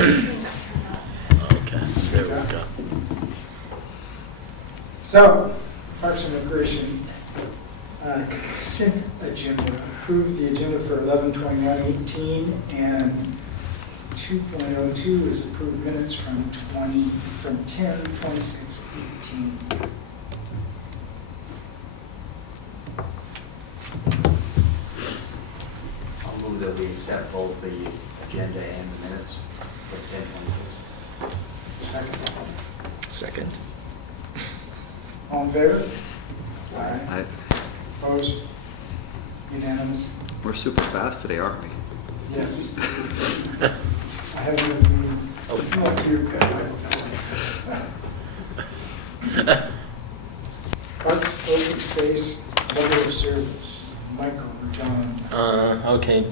Okay, there we go. So, Parks and Recreation consent agenda. Approve the agenda for 11/29/18, and 2.02 is approved minutes from 10/26/18. I'll move that we accept both the agenda and the minutes for 10/26. Second. Second. All in favor? I, Opposed? Unanimous? we're super fast today, aren't we? Yes. I haven't been, not you, Parks, open space, level of service, Michael or John. Okay,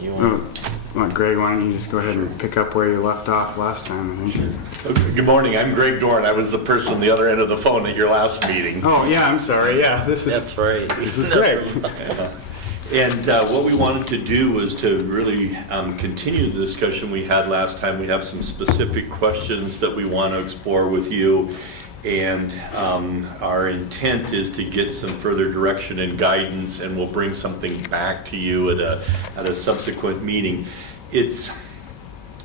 you want? Well, Greg, why don't you just go ahead and pick up where you left off last time, I think. Good morning, I'm Greg Dorn. I was the person on the other end of the phone at your last meeting. Oh, yeah, I'm sorry, yeah, this That's right. is great. And what we wanted to do was to really continue the discussion we had last time. We have some specific questions that we want to explore with you. And our intent is to get some further direction and guidance, and we'll bring something back to you at a subsequent meeting. It's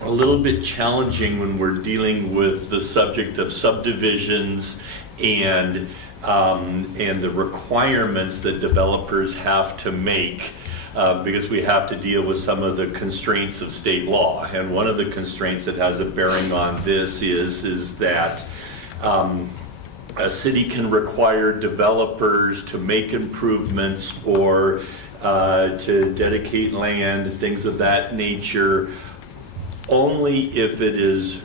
a little bit challenging when we're dealing with the subject of subdivisions and the requirements that developers have to make, because we have to deal with some of the constraints of state law. And one of the constraints that has a bearing on this is that a city can require developers to make improvements or to dedicate land, things of that nature, only if it is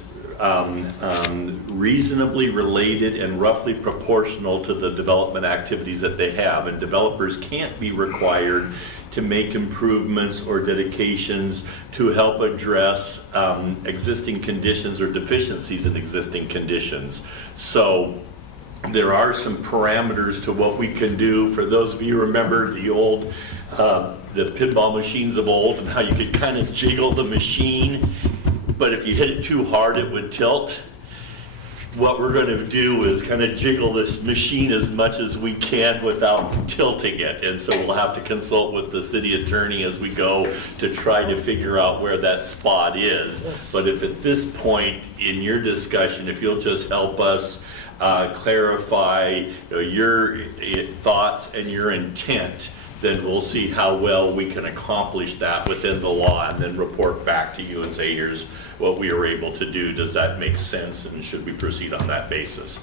reasonably related and roughly proportional to the development activities that they have. And developers can't be required to make improvements or dedications to help address existing conditions or deficiencies in existing conditions. So there are some parameters to what we can do. For those of you who remember the old, the pinball machines of old, and how you could kind of jiggle the machine, but if you hit it too hard, it would tilt. What we're going to do is kind of jiggle this machine as much as we can without tilting it. And so we'll have to consult with the city attorney as we go to try to figure out where that spot is. But if at this point in your discussion, if you'll just help us clarify your thoughts and your intent, then we'll see how well we can accomplish that within the law, and then report back to you and say, here's what we were able to do. Does that make sense, and should we proceed on that basis?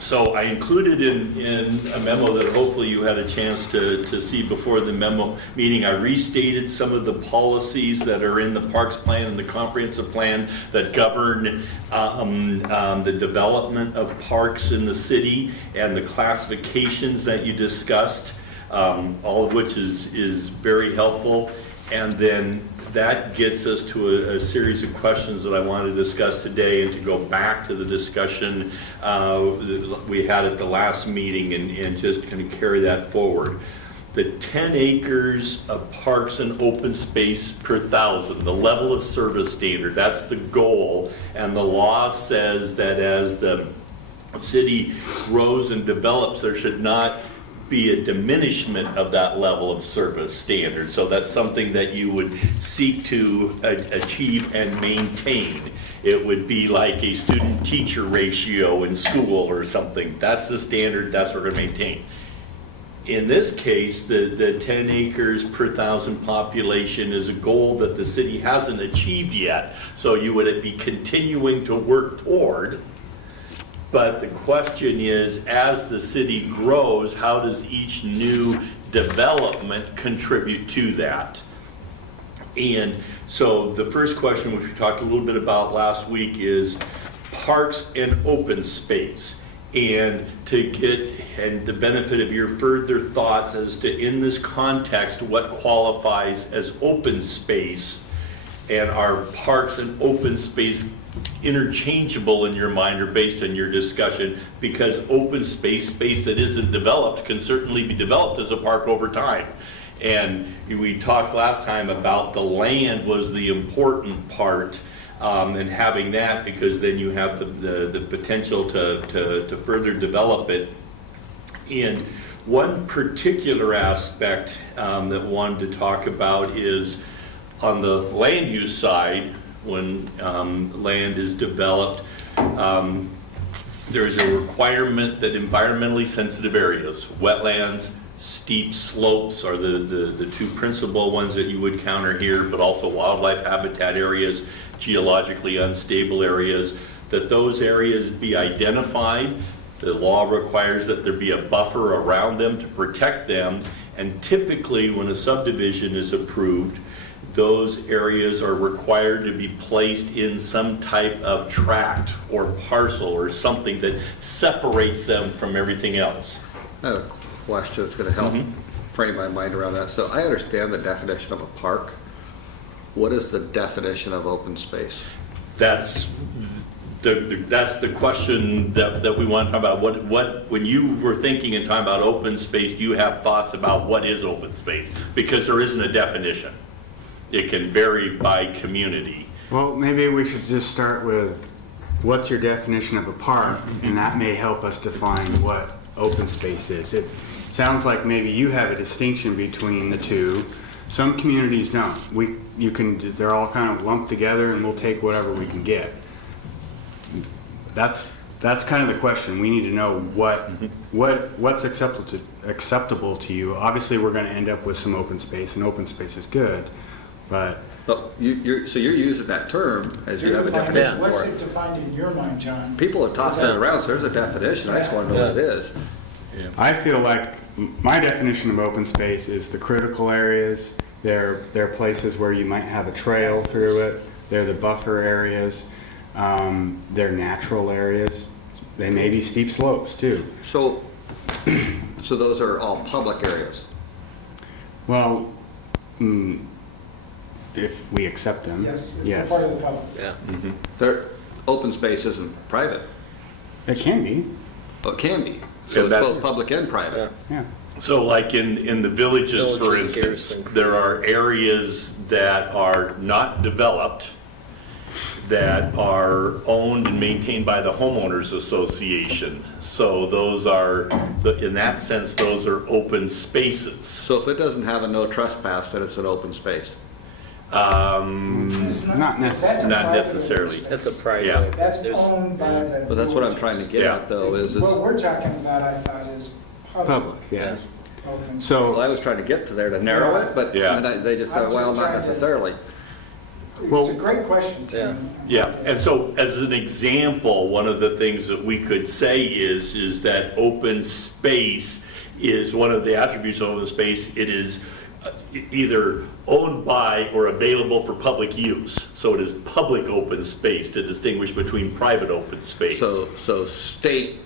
So I included in a memo that hopefully you had a chance to see before the memo meeting. I restated some of the policies that are in the Parks Plan and the Comprehensive Plan that govern the development of parks in the city, and the classifications that you discussed, all of which is very helpful. And then that gets us to a series of questions that I want to discuss today, and to go back to the discussion we had at the last meeting, and just kind of carry that forward. The 10 acres of parks and open space per thousand, the level of service standard, that's the goal. And the law says that as the city grows and develops, there should not be a diminishment of that level of service standard. So that's something that you would seek to achieve and maintain. It would be like a student-teacher ratio in school or something. That's the standard, that's what we're going to maintain. In this case, the 10 acres per thousand population is a goal that the city hasn't achieved yet. So you would be continuing to work toward. But the question is, as the city grows, how does each new development contribute to that? And so the first question, which we talked a little bit about last week, is parks and open space. And to get and the benefit of your further thoughts as to, in this context, what qualifies as open space, and are parks and open space interchangeable in your mind or based on your discussion? Because open space that isn't developed can certainly be developed as a park over time. And we talked last time about the land was the important part And having that, because then you have the potential to further develop it. And one particular aspect that I wanted to talk about is on the land use side, when land is developed, there is a requirement that environmentally sensitive areas, wetlands, steep slopes are the two principal ones that you would counter here, but also wildlife habitat areas, geologically unstable areas, that those areas be identified. The law requires that there be a buffer around them to protect them, and typically when a subdivision is approved, those areas are required to be placed in some type of tract or parcel or something that separates them from everything else. I have a question that's going to help frame my mind around that. So I understand the definition of a park. What is the definition of open space? That's the question that we want to talk about. What when you were thinking and talking about open space, do you have thoughts about what is open space? Because there isn't a definition. It can vary by community. Well, maybe we should just start with what's your definition of a park, and that may help us define what open space is. It sounds like maybe you have a distinction between the two. Some communities don't. They're all kind of lumped together, and we'll take whatever we can get. That's kind of the question. We need to know what's acceptable to you. Obviously, we're going to end up with some open space, and open space is good, but. So you're using that term as you have a definition What's for it it. defined in your mind, John? People are tossing it around, so there's a definition. I just want to know what it is. I feel like my definition of open space is the critical areas. They're places where you might have a trail through it. They're the buffer areas. They're natural areas. They may be steep slopes too. So those are all public areas. Well, if we accept them, Yes, it's yes. part of the public. Yeah. Their open space isn't private. It can be. Well, it can be. Yeah, So it's that's- both public and private. Yeah. So like in the villages, for Villages, instance, Garrison. there are areas that are not developed, that are owned and maintained by the homeowners association. So those are, in that sense, those are open spaces. So if it doesn't have a no trespass, then it's an open space. It's Not necessarily. that's a Not private necessarily. open That's a space. private. Yeah. That's there's- owned by the. But that's what I'm trying to get Yeah. at, though, is What we're talking about, I thought, is Public, yeah. open So- well, I was trying to get to there to narrow it, but Yeah. then they just I'm said, well, just not trying to- necessarily. It's a great question, Tim. Yeah, and so as an example, one of the things that we could say is that open space is one of the attributes of open space. It is either owned by or available for public use. So it is public open space, to distinguish between private open space. So state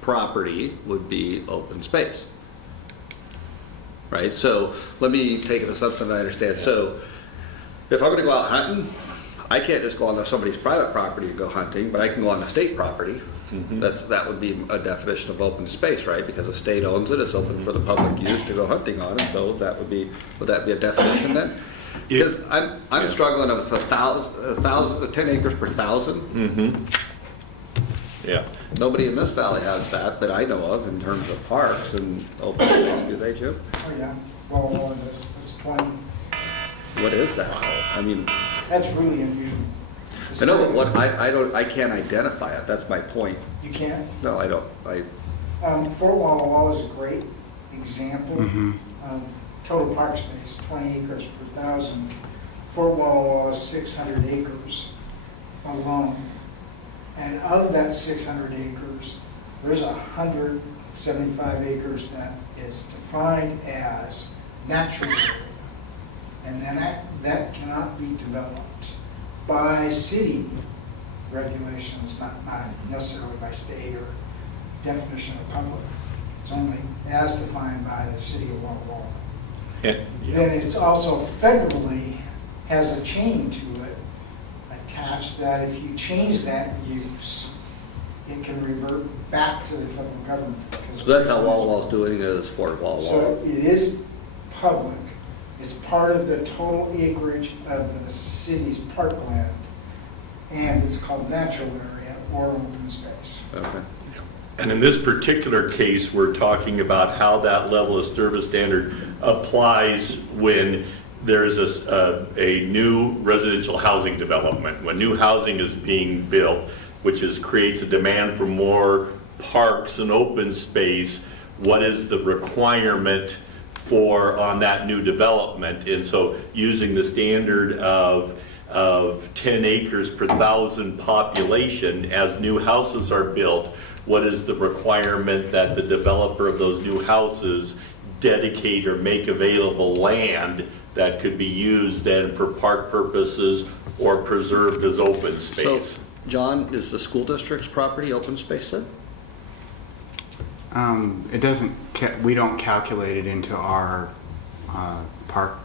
property would be open space. Right? So let me take it to something I understand. So if I'm going to go out hunting, I can't just go on somebody's private property and go hunting, but I can go on the state property. That would be a definition of open space, right? Because the state owns it, it's open for the public use to go hunting on, and so would that be a definition then? Because I'm struggling with 10 acres per 1,000. Yeah. Nobody in this valley has that I know of in terms of parks and open space, do they, Jim? Oh, yeah. Well, it's 20. What is that? I mean, That's really unusual. I know, but what, I can't identify it, that's my point. You can't? No, I don't, Fort Walla Walla is a great example Mhm. of total park space, 20 acres per 1,000. Fort Walla Walla is 600 acres alone. And of that 600 acres, there's 175 acres that is defined as natural area. And then that cannot be developed by city regulations, not necessarily by state or definition of public. It's only as defined by the city of Walla Walla. Then it's also federally has a chain to it attached that if you change that use, it can revert back to the federal government. so that's how Walla Walla's doing it, is Fort Walla Walla. So it is public. It's part of the total acreage of the city's parkland. and it's called natural area or open space. Okay. And in this particular case, we're talking about how that level of service standard applies when there is a new residential housing development. When new housing is being built, which creates a demand for more parks and open space, what is the requirement on that new development? And so using the standard of 10 acres per 1,000 population, as new houses are built, what is the requirement that the developer of those new houses dedicate or make available land that could be used then for park purposes or preserved as open space? So, John, is the school district's property open space then? It doesn't, we don't calculate it into our park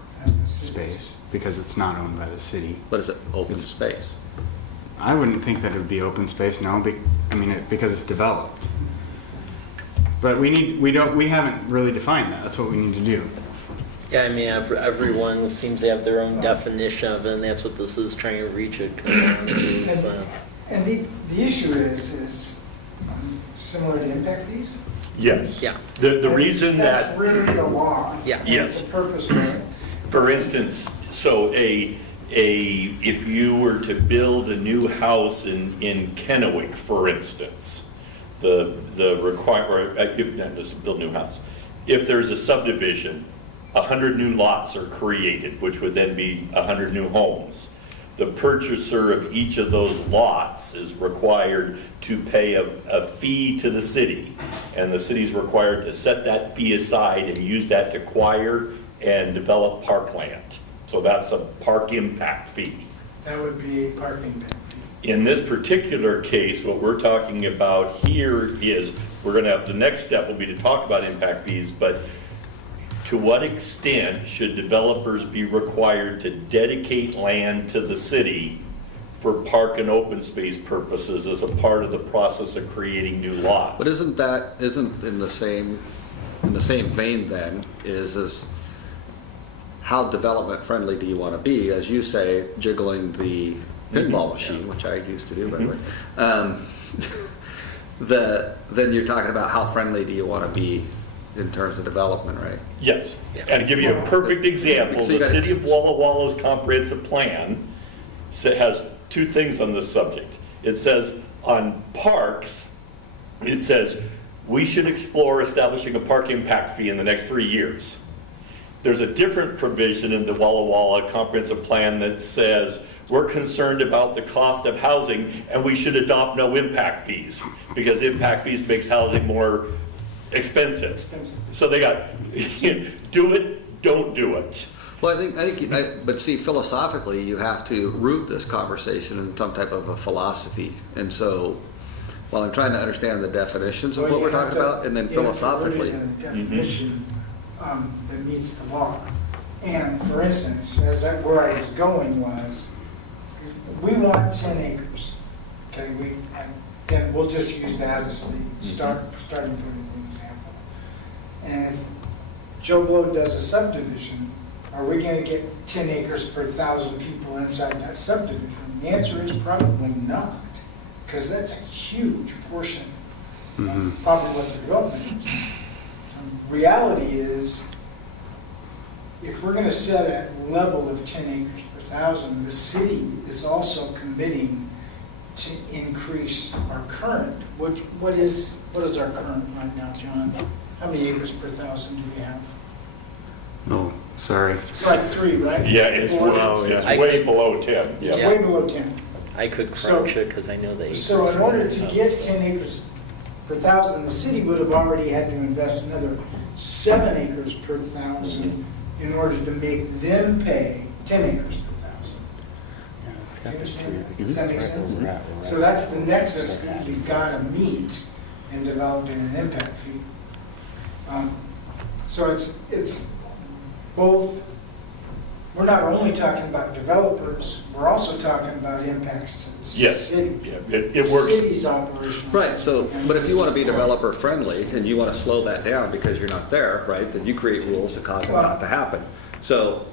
space because it's not owned by the city. But is it open space? I wouldn't think that it would be open space, no, because it's developed. But we haven't really defined that. That's what we need to do. Yeah, I mean, everyone seems to have their own definition of it, and that's what this is trying to reach a consensus. And the issue is similar to impact fees? Yes. Yeah. The reason That's that, really the law. Yeah. Yes. That's the purpose of it. for instance, so if you were to build a new house in Kennewick, for instance, not just build a new house. If there's a subdivision, 100 new lots are created, which would then be 100 new homes. The purchaser of each of those lots is required to pay a fee to the city, and the city's required to set that fee aside and use that to acquire and develop parkland. So that's a park impact fee. That would be a parking impact fee. In this particular case, what we're talking about here is, we're gonna have, the next step will be to talk about impact fees, but to what extent should developers be required to dedicate land to the city for park and open space purposes as a part of the process of creating new lots? But isn't in the same vein then, is how development friendly do you want to be? As you say, jiggling the pinball machine, which I used to do, by the way. Then you're talking about how friendly do you want to be in terms of development, right? Yes, Yeah. and to give you a perfect example, So you the got- city of Walla Walla's comprehensive plan has two things on this subject. It says on parks, it says we should explore establishing a park impact fee in the next 3 years. There's a different provision in the Walla Walla comprehensive plan that says we're concerned about the cost of housing and we should adopt no impact fees because impact fees makes housing more expensive. So they got, do it, don't do it. Well, but see, philosophically, you have to root this conversation in some type of a philosophy. And so, while I'm trying to understand the definitions of Well, what you we're have talking to- about, and then you have to root it philosophically, in a definition that meets the law. And for instance, where I was going was, we want 10 acres. Okay, then we'll just use that as the starting point of the example. And if Joe Blow does a subdivision, are we going to get 10 acres per 1,000 people inside that subdivision? The answer is probably not, because that's a huge portion of probably what the development is. So reality is, if we're going to set a level of 10 acres per 1,000, the city is also committing to increase our current. What is our current right now, John? How many acres per 1,000 do we have? Oh, sorry. It's like 3, right? Yeah, it's way below 10. It's Yeah. way below 10. I could So- crunch it because I know they. So in order to get 10 acres per 1,000, the city would have already had to invest another 7 acres per 1,000 in order to make them pay 10 acres per 1,000. Do you understand that? Does that make sense? So that's the nexus that you've got to meet in developing an impact fee. So it's both, we're not only talking about developers, we're also talking about impacts to the Yes. city. Yeah, it works. The city's operational. right, so, but if you want to be developer friendly and you want to slow that down because you're not there, right, then you create rules that cause it not to happen. So,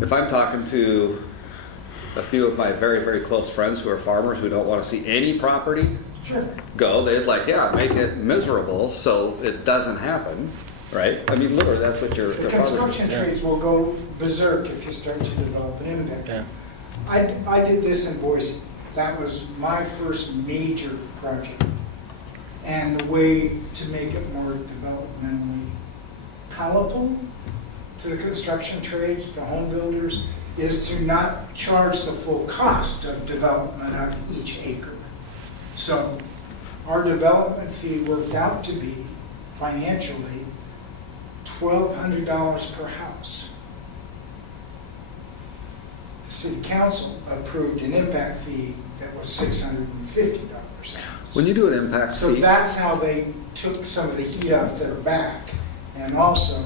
if I'm talking to a few of my very, very close friends who are farmers who don't want to see any property Sure. go, they'd like, yeah, make it miserable so it doesn't happen, right? I mean, literally, that's what your The farmers. construction trades will go berserk if you start to develop an impact. Yeah. I did this in Boise. That was my first major project. And the way to make it more developmentally palatable to the construction trades, the home builders, is to not charge the full cost of development of each acre. So our development fee worked out to be financially $1,200 per house. The city council approved an impact fee that was $650 a house. When you do an impact So fee, that's how they took some of the heat off their back and also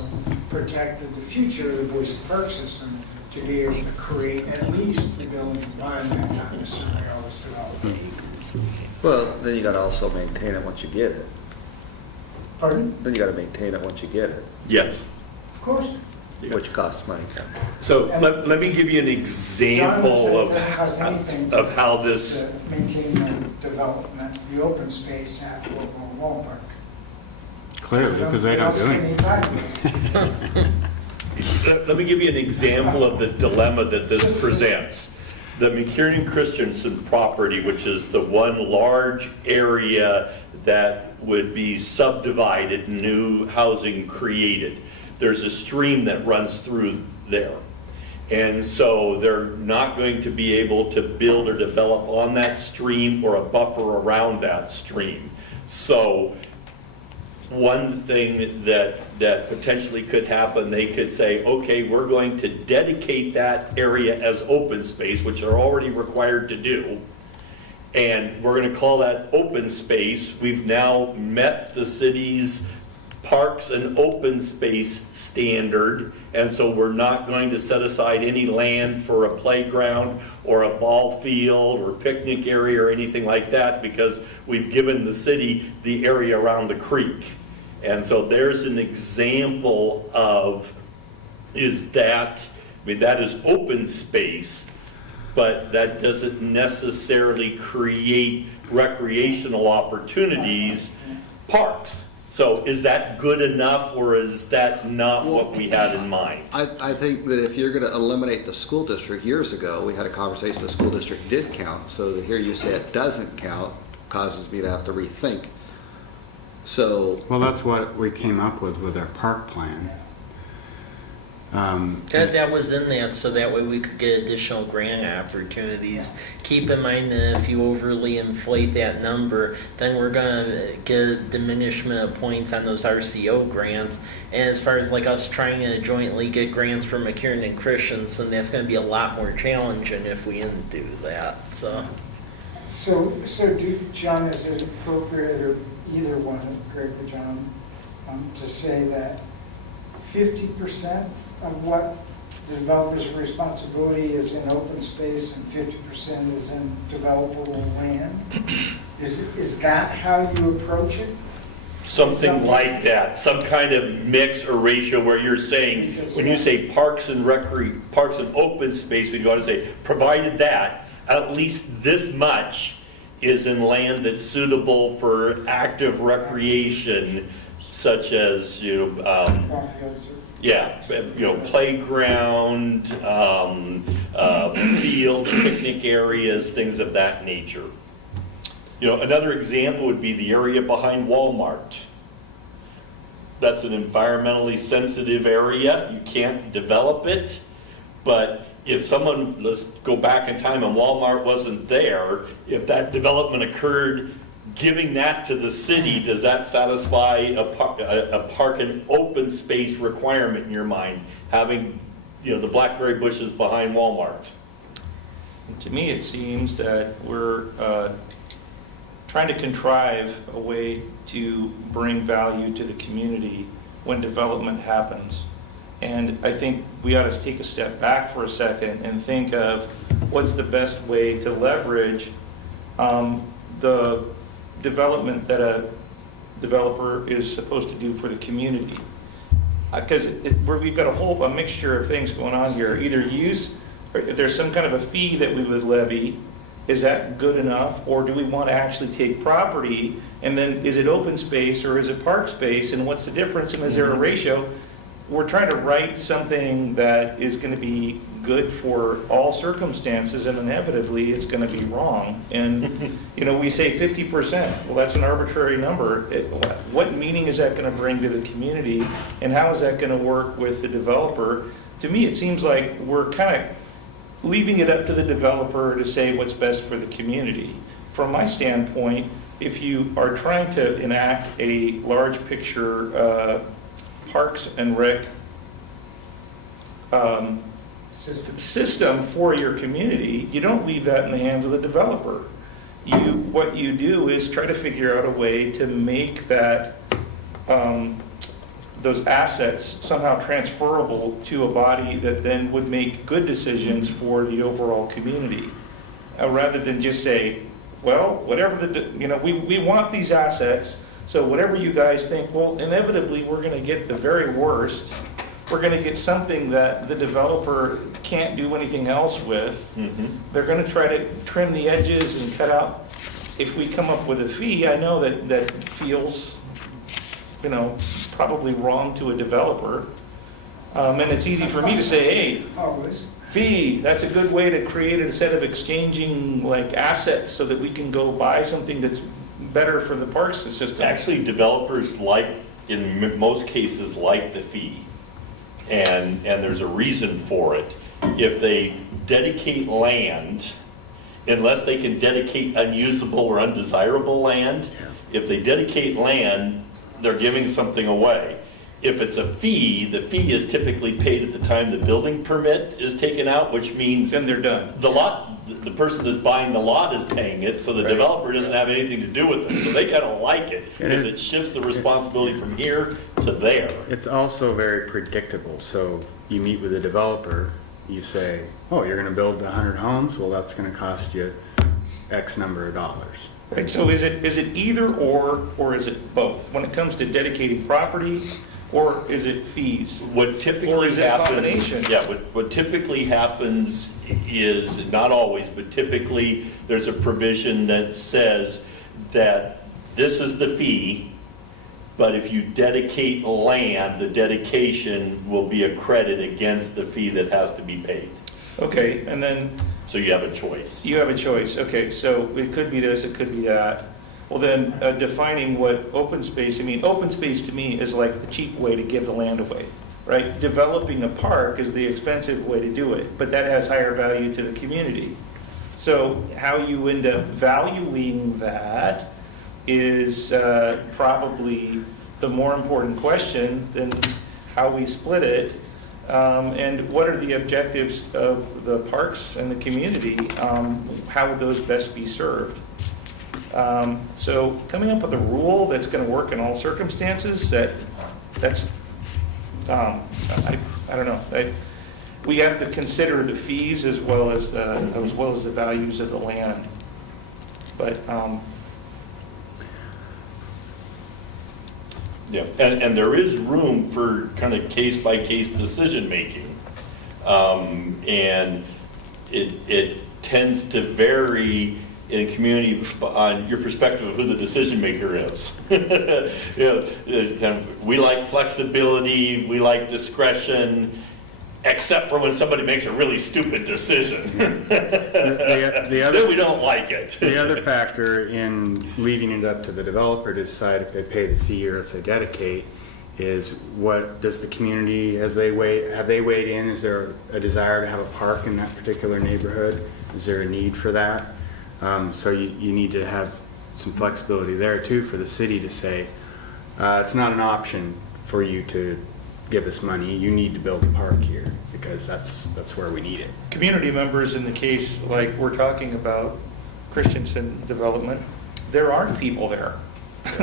protected the future of the Boise Park system to be able to create at least the ability to buy them, not necessarily always develop. well, then you gotta also maintain it once you get it. Pardon? Then you gotta maintain it once you get it, Yes. Of course. which costs money. So let me give you an John example said it doesn't cost anything of how this, to maintain the development, the open space at Wall Park. Clearly, because they don't do spend any it. time with it. let me give you an example of the dilemma that this presents. The McKiernan Christensen property, which is the one large area that would be subdivided, new housing created. There's a stream that runs through there. And so they're not going to be able to build or develop on that stream or a buffer around that stream. So one thing that potentially could happen, they could say, okay, we're going to dedicate that area as open space, which they're already required to do. And we're going to call that open space. We've now met the city's parks and open space standard, and so we're not going to set aside any land for a playground or a ball field or picnic area or anything like that, because we've given the city the area around the creek. And so there's an example of, that is open space, but that doesn't necessarily create recreational opportunities, parks. So is that good enough, or is that not what we had in mind? I think that if you're gonna eliminate the school district, years ago, we had a conversation, the school district did count, so to hear you say it doesn't count causes me to have to rethink. So, Well, that's what we came up with our park plan. That was in that, so that way we could get additional grant opportunities. Keep in mind that if you overly inflate that number, then we're gonna get a diminishment of points on those RCO grants. And as far as like us trying to jointly get grants from McKiernan and Christensen, that's gonna be a lot more challenging if we didn't do that, so. So John, is it appropriate, or either one, Greg or John, to say that 50% of what the developer's responsibility is in open space and 50% is in developable land? Is that how you approach it? Something like that, some kind of mix or ratio where you're saying, when you say parks and open space, we go to say, provided that, at least this much is in land that's suitable for active recreation, such as, Caulfield's or- playground, field, picnic areas, things of that nature. Another example would be the area behind Walmart. That's an environmentally sensitive area. You can't develop it, but if someone, let's go back in time and Walmart wasn't there, if that development occurred, giving that to the city, does that satisfy a park and open space requirement in your mind? Having, the blackberry bushes behind Walmart. To me, it seems that we're trying to contrive a way to bring value to the community when development happens. And I think we ought to take a step back for a second and think of what's the best way to leverage the development that a developer is supposed to do for the community. Because we've got a mixture of things going on here. Either use if there's some kind of a fee that we would levy, is that good enough? Or do we want to actually take property, and then is it open space or is it park space, and what's the difference, and is there a ratio? We're trying to write something that is going to be good for all circumstances, and inevitably it's going to be wrong. And, we say 50%. Well, that's an arbitrary number. What meaning is that going to bring to the community, and how is that going to work with the developer? To me, it seems like we're kind of leaving it up to the developer to say what's best for the community. From my standpoint, if you are trying to enact a large picture Parks and Rec system for your community, you don't leave that in the hands of the developer. What you do is try to figure out a way to make that those assets somehow transferable to a body that then would make good decisions for the overall community, rather than just say, well, whatever we want these assets, so whatever you guys think. Well, inevitably we're going to get the very worst. We're going to get something that the developer can't do anything else with. Mm-hmm. They're going to try to trim the edges and cut out. If we come up with a fee, I know that feels, probably wrong to a developer. And it's easy for me to say, hey, Always. fee, that's a good way to create a set of exchanging assets so that we can go buy something that's better for the parks system. Actually, developers in most cases, like the fee. And there's a reason for it. If they dedicate land, unless they can dedicate unusable or undesirable land, if they dedicate land, they're giving something away. If it's a fee, the fee is typically paid at the time the building permit is taken out, which means Then they're done. the person that's buying the lot is paying it, so the developer doesn't have anything to do with it. So they kind of like it, because it shifts the responsibility from here to there. It's also very predictable. So you meet with a developer, you say, oh, you're going to build 100 homes? Well, that's going to cost you X number of dollars. Right, so is it either or is it both? When it comes to dedicating property, or is it fees? What typically Or is it happens, combination? yeah, what typically happens is, not always, but typically there's a provision that says that this is the fee, but if you dedicate land, the dedication will be a credit against the fee that has to be paid. Okay, and then So you have a choice. you have a choice. Okay, so it could be this, it could be that. Well, then defining what open space, open space to me is like the cheap way to give the land away, right? Developing a park is the expensive way to do it, but that has higher value to the community. So how you end up valuing that is probably the more important question than how we split it. And what are the objectives of the parks and the community? How would those best be served? So coming up with a rule that's going to work in all circumstances, that's I don't know. We have to consider the fees as well as the values of the land. But Yeah, and there is room for kind of case-by-case decision-making. And it tends to vary in a community on your perspective of who the decision maker is. We like flexibility, we like discretion, except for when somebody makes a really stupid decision. Then we don't like it. The other factor in leaving it up to the developer to decide if they pay the fee or if they dedicate is, what does the community, have they weighed in? Is there a desire to have a park in that particular neighborhood? Is there a need for that? So you need to have some flexibility there too for the city to say, it's not an option for you to give us money, you need to build a park here because that's where we need it. community members, in the case like we're talking about Christensen development, there aren't people there.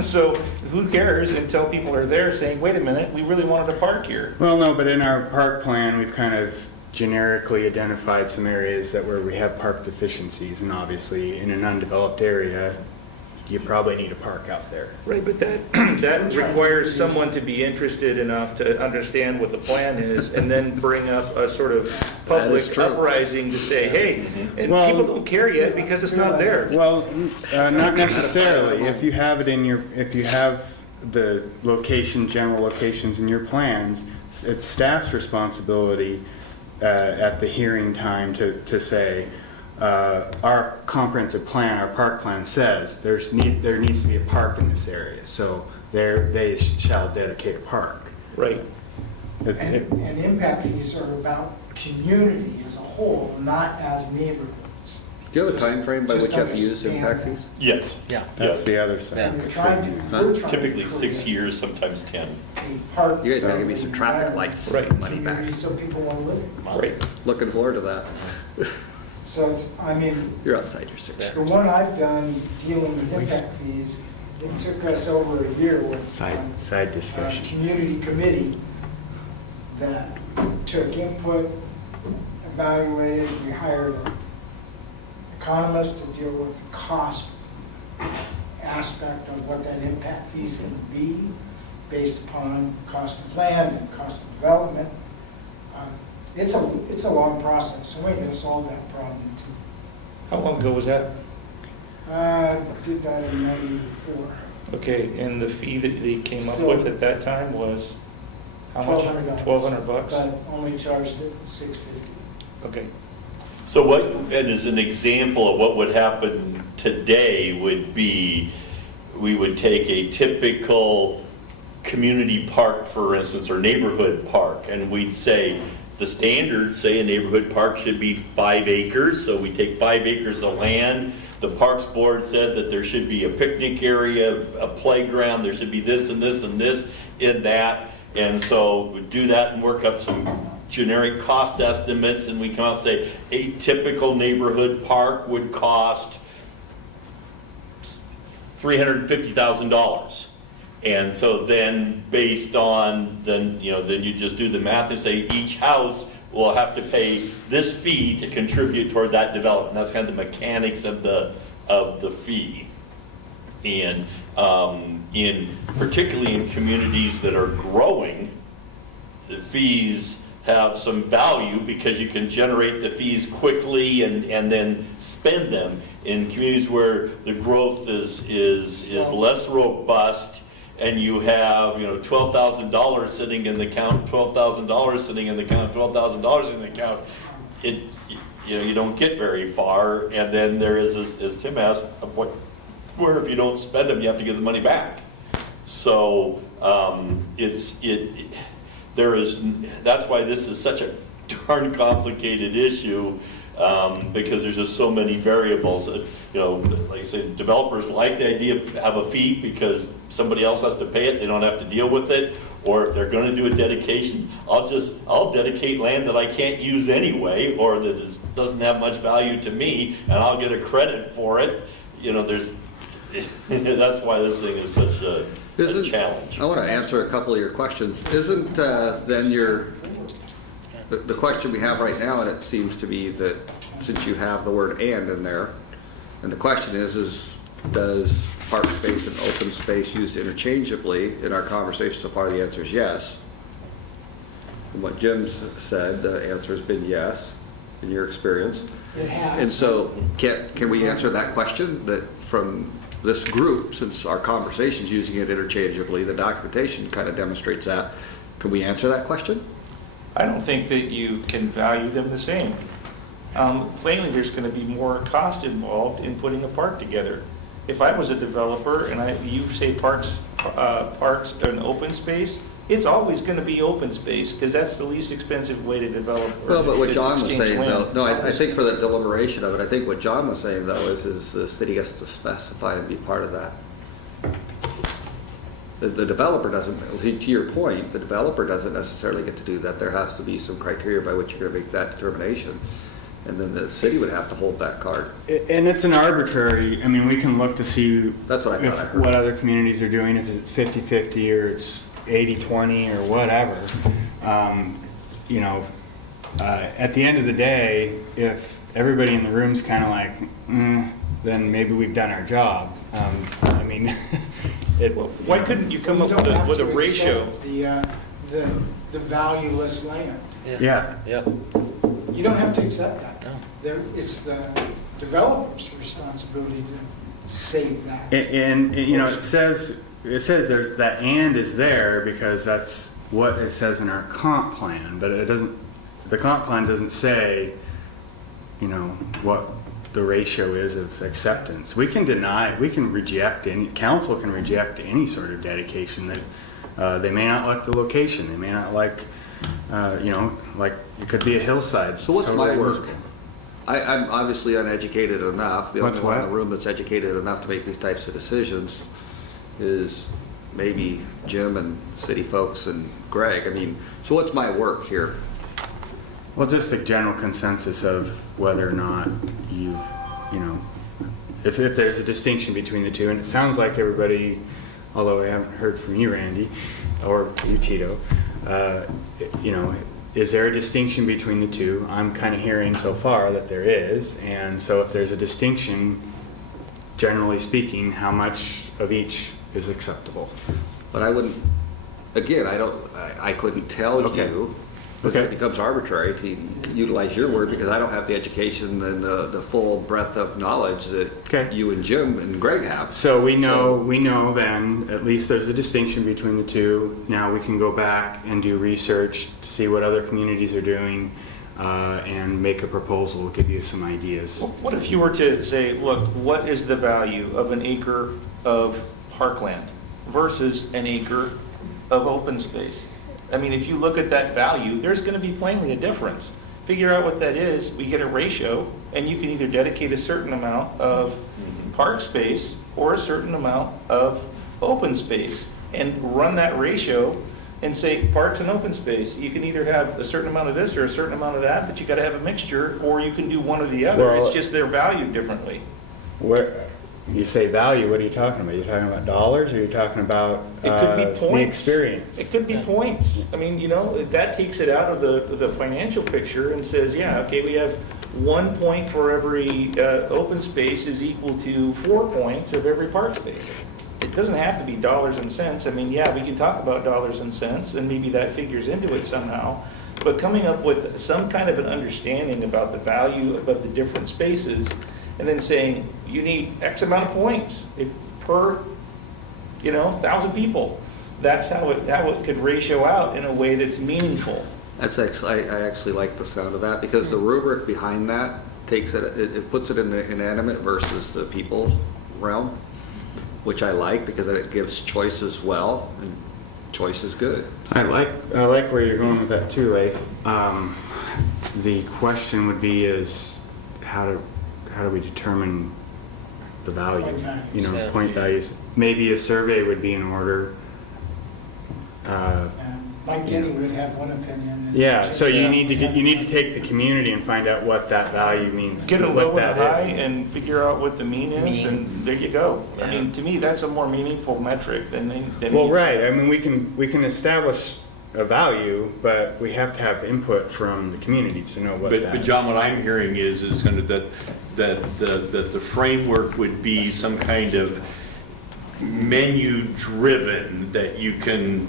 So who cares until people are there saying, wait a minute, we really wanted a park here. Well, no, but in our park plan, we've kind of generically identified some areas where we have park deficiencies, and obviously in an undeveloped area, you probably need a park out there. Right, but that requires someone to be interested enough to understand what the plan is and then bring up a sort of That is public true. uprising to say, hey, and Well- people don't care yet because it's not there. Well, not necessarily. If you have it in your, if you have the location, general locations in your plans, it's staff's responsibility at the hearing time to say, our comprehensive plan, our park plan says there needs to be a park in this area, so they shall dedicate a park. Right. And impact fees are about community as a whole, not as neighborhoods. Do you have a Just- time frame by just which you have to use understand impact that. fees? Yes. Yeah. That's the other side. And we're trying to, we're trying to Typically 6 create years, sometimes 10. a park You guys gotta give me friendly some traffic environment lights Right. money back. community So people want to live in. Right. Looking forward to that. So it's, I mean, You're outside your six. the one I've done dealing with impact fees, it took us over a year with Side a discussion. community committee that took input, evaluated, we hired an economist to deal with the cost aspect of what that impact fees can be based upon cost of land and cost of development. It's a long process, and we're going to solve that problem too. How long ago was that? Did that in '94. Okay, and the fee that they came up Still- with at that time was how much? $1,200. $1,200? But only charged it $650. Okay. So what, and as an example of what would happen today would be, we would take a typical community park, for instance, or neighborhood park, and we'd say, the standards say a neighborhood park should be 5 acres, so we take 5 acres of land. The Parks Board said that there should be a picnic area, a playground, there should be this and this and this in that. And so we do that and work up some generic cost estimates, and we come out and say a typical neighborhood park would cost $350,000. And so then based on, then you just do the math and say each house will have to pay this fee to contribute toward that development. That's kind of the mechanics of the fee. And particularly in communities that are growing, the fees have some value because you can generate the fees quickly and then spend them. In communities where the growth is less robust, and you have, $12,000 sitting in the account, $12,000 sitting in the account, $12,000 in the account, you don't get very far. And then there is, as Tim asked, where if you don't spend them, you have to give the money back. So that's why this is such a darn complicated issue. Because there's just so many variables. Like I said, developers like the idea of have a fee because somebody else has to pay it. They don't have to deal with it. Or if they're going to do a dedication, I'll dedicate land that I can't use anyway, or that doesn't have much value to me, and I'll get a credit for it. That's why this thing is such a challenge. I want to answer a couple of your questions. Isn't then the question we have right now, and it seems to be that since you have the word "and" in there, and the question is does park space and open space used interchangeably? In our conversation so far, the answer is yes. From what Jim's said, the answer has been yes, in your experience. It has. And so, can we answer that question that from this group, since our conversation's using it interchangeably, the documentation kind of demonstrates that. Can we answer that question? I don't think that you can value them the same. Plainly, there's going to be more cost involved in putting a park together. If I was a developer and you say parks and open space, it's always going to be open space because that's the least expensive way to develop. Well, but what to John was exchange saying, though, land. no, I think for the deliberation of it, I think what John was saying, though, is the city has to specify and be part of that. The developer doesn't, to your point, the developer doesn't necessarily get to do that. There has to be some criteria by which you're going to make that determination. And then the city would have to hold that card. And it's an arbitrary, I mean, we can look to see That's what I thought I heard. what other communities are doing, if it's 50-50 or it's 80-20 or whatever. At the end of the day, if everybody in the room's kind of like, then maybe we've done our job. I mean, it. Why couldn't you come You up don't have with a to ratio? accept the valueless land. Yeah. Yep. You don't have to accept that. No. It's the developer's responsibility to save that. And you know, it says there's that and is there because that's what it says in our comp plan, but it doesn't. The comp plan doesn't say, you know, what the ratio is of acceptance. We can deny, we can reject any, council can reject any sort of dedication that they may not like the location, they may not like, you know, like it could be a hillside. So what's It's my totally work? usable. I'm obviously uneducated enough. The What's only one in what? the room that's educated enough to make these types of decisions is maybe Jim and city folks and Greg. I mean, so what's my work here? Well, just a general consensus of whether or not you know, if there's a distinction between the two, and it sounds like everybody, although I haven't heard from you, Randy, or you, Tito, you know, is there a distinction between the two? I'm kind of hearing so far that there is, and so if there's a distinction, generally speaking, how much of each is acceptable? But I wouldn't, again, I couldn't tell Okay. you, because Okay. it becomes arbitrary to utilize your word, because I don't have the education and the full breadth of knowledge that Okay. you and Jim and Greg have. So we know then, at least there's a distinction between the two. Now we can go back and do research to see what other communities are doing, and make a proposal, give you some ideas. What if you were to say, look, what is the value of an acre of parkland versus an acre of open space? I mean, if you look at that value, there's going to be plainly a difference. Figure out what that is, we get a ratio, and you can either dedicate a certain amount of park space or a certain amount of open space, and run that ratio and say parks and open space. You can either have a certain amount of this or a certain amount of that, but you got to have a mixture, or you can do one or the other. Well, It's just they're valued differently. Where you say value, what are you talking about? You're talking about dollars, or you're talking about It could be the points. experience? It could be points. I mean, you know, that takes it out of the financial picture and says, yeah, okay, we have 1 point for every open space is equal to 4 points of every park space. It doesn't have to be dollars and cents. I mean, yeah, we can talk about dollars and cents, and maybe that figures into it somehow. But coming up with some kind of an understanding about the value of the different spaces, and then saying, you need X amount of points per, 1,000 people. That's how it could ratio out in a way that's meaningful. That's actually, I actually like the sound of that, because the rubric behind that takes it puts it in the inanimate versus the people realm, which I like, because then it gives choice as well, and choice is good. I like where you're going with that too, Leif. The question would be is how do we determine the value? Point values. You know, Yeah. point values. Maybe a survey would be in order. Mike Denny would have one opinion. and- Yeah, so you need to take the community and find out what that value means. Get a what low and a that high is. and figure out what the mean is, Mean. and there you go. I Yeah. mean, to me, that's a more meaningful metric than. Well, right. I mean, we can establish a value, but we have to have input from the community to know what that. But John, what I'm hearing is kind of that the framework would be some kind of menu driven, that you can,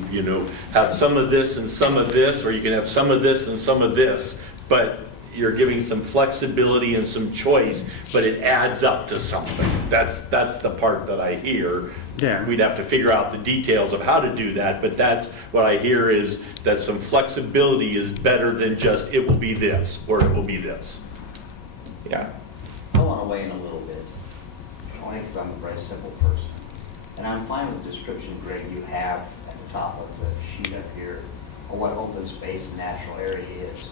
have some of this and some of this, or you can have some of this and some of this, but you're giving some flexibility and some choice, but it adds up to something. That's the part that I hear. Yeah. We'd have to figure out the details of how to do that, but that's what I hear, is that some flexibility is better than just it will be this or it will be this. Yeah. I want to weigh in a little bit, only because I'm a very simple person. And I'm fine with the description, Greg, you have at the top of the sheet up here, of what open space and natural area is.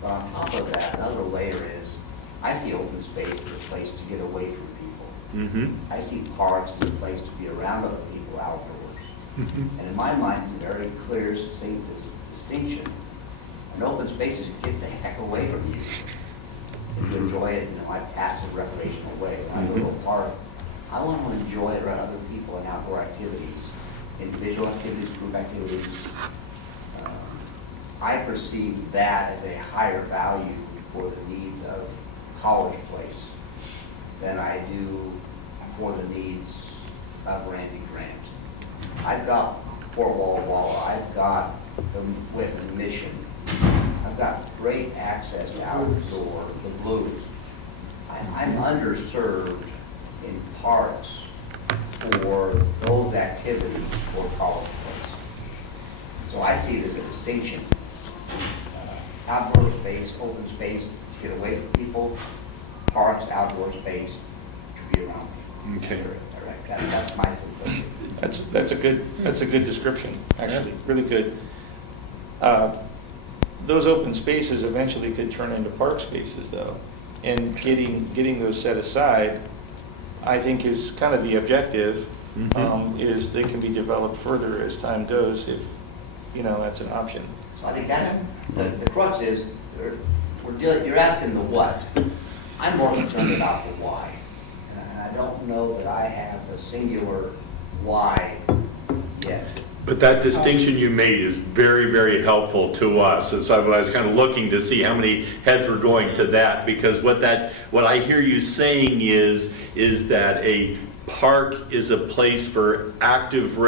But on top of that, another layer is, I see open space as a place to get away from people. Mm-hmm. I see parks as a place to be around other people outdoors. And in my mind, it's a very clear, succinct distinction. An open space is to get the heck away from you. If you enjoy it in a passive recreational way. When I go to a park, I want to enjoy it around other people and outdoor activities, individual activities, group activities. I perceive that as a higher value for the needs of College Place than I do for the needs of Randy Grant. I've got Fort Walla Walla, I've got the Whitman Mission, I've got great access to outdoor, the Blues. I'm underserved in parks for those activities for College Place. So I see it as a distinction. Outdoor space, open space to get away from people, parks, outdoor space to be around people. Okay. That's my simplicity. That's a good description, actually, really good. Those open spaces eventually could turn into park spaces, though. And getting those set aside, I think is kind of the objective, is they can be developed further as time goes if, that's an option. So I think that's, the crux is, you're asking the what. I'm more concerned about the why. And I don't know that I have the singular why yet. But that distinction you made is very, very helpful to us. And so I was kind of looking to see how many heads were going to that, because what I hear you saying is that a park is a place for active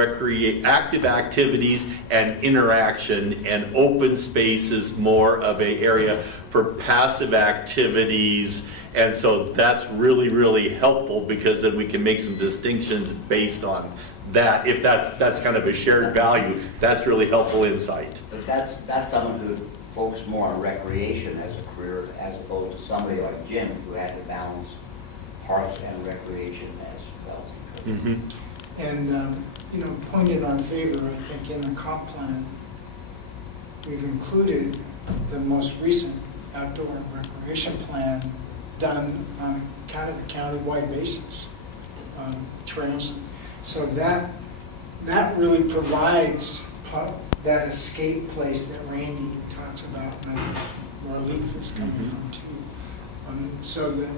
activities and interaction, and open space is more of an area for passive activities. And so that's really, really helpful, because then we can make some distinctions based on that. If that's kind of a shared value, that's really helpful insight. But that's someone who focused more on recreation as a career, as opposed to somebody like Jim, who had to balance parks and recreation as well as he could. And, pointed on favor, I think in the comp plan, we've included the most recent outdoor and recreation plan done on kind of a county-wide basis, trails. So that really provides that escape place that Randy talks about, and I think where Leaf is coming from too. So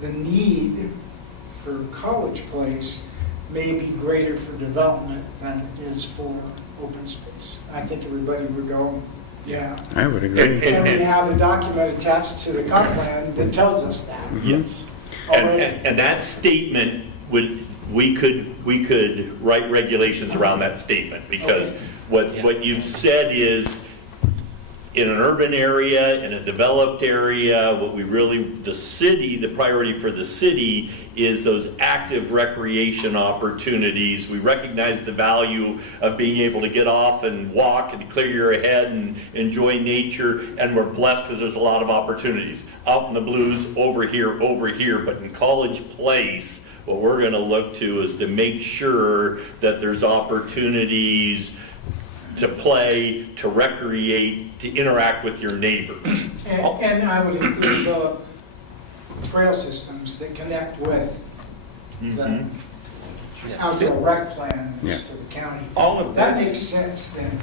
the need for College Place may be greater for development than it is for open space. I think everybody would go, yeah. I would agree. And we have a document attached to the comp plan that tells us that Yes. already. And that statement we could write regulations around that statement, because what you've said is, in an urban area, in a developed area, the priority for the city is those active recreation opportunities. We recognize the value of being able to get off and walk and clear your head and enjoy nature, and we're blessed because there's a lot of opportunities. Out in the Blues, over here, but in College Place, what we're going to look to is to make sure that there's opportunities to play, to recreate, to interact with your neighbors. And I would include trail systems that connect with the outdoor rec plan for the county. All of That this- makes sense then,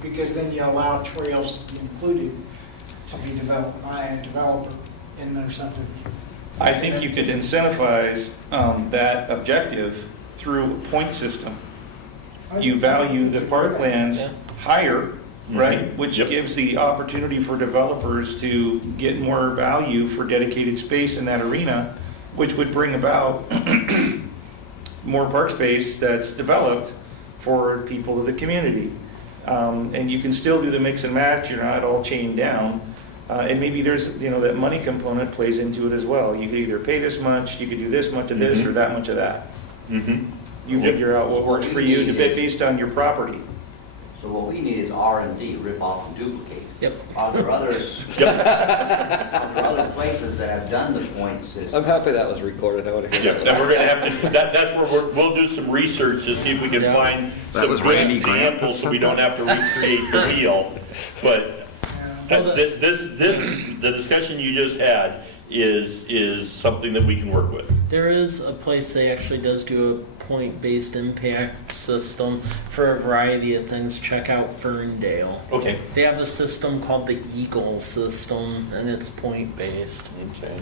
because then you allow trails to be included to be developed by a developer in their subdivision. I think you could incentivize that objective through a point system. You value the parklands higher, right? Which Yep. gives the opportunity for developers to get more value for dedicated space in that arena, which would bring about more park space that's developed for people of the community. And you can still do the mix and match, you're not all chained down. And maybe there's, that money component plays into it as well. You could either pay this much, you could do this much of this, or that much of that. You figure out what works for you based on your property. So what we need is R&D, rip off and duplicate. Yep. Are there other places that have done the point system? I'm happy that was recorded. I want to hear Yeah, that. and we're going to have to, that's where we'll do some research to see if we can find That some was good Randy Grant that examples so said we don't that? have to recreate the wheel. But Well, the discussion you just had is something that we can work with. There is a place that actually does do a point-based impact system for a variety of things. Check out Ferndale. Okay. They have a system called the Eagle system, and it's point-based. Okay.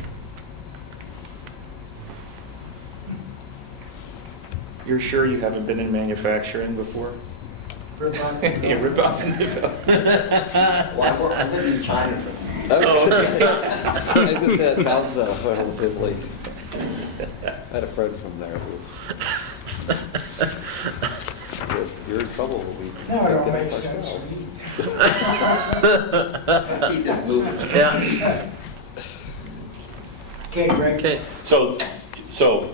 You're sure you haven't been in manufacturing before? Rip off. Yeah, rip off and develop. Well, I lived in China for Oh, okay. I just said it sounds relatively. I had a friend from there who. Yes, you're in trouble when we. No, it don't get make it sense. ourselves. Let's keep this moving. Yeah, Okay, Greg? okay. So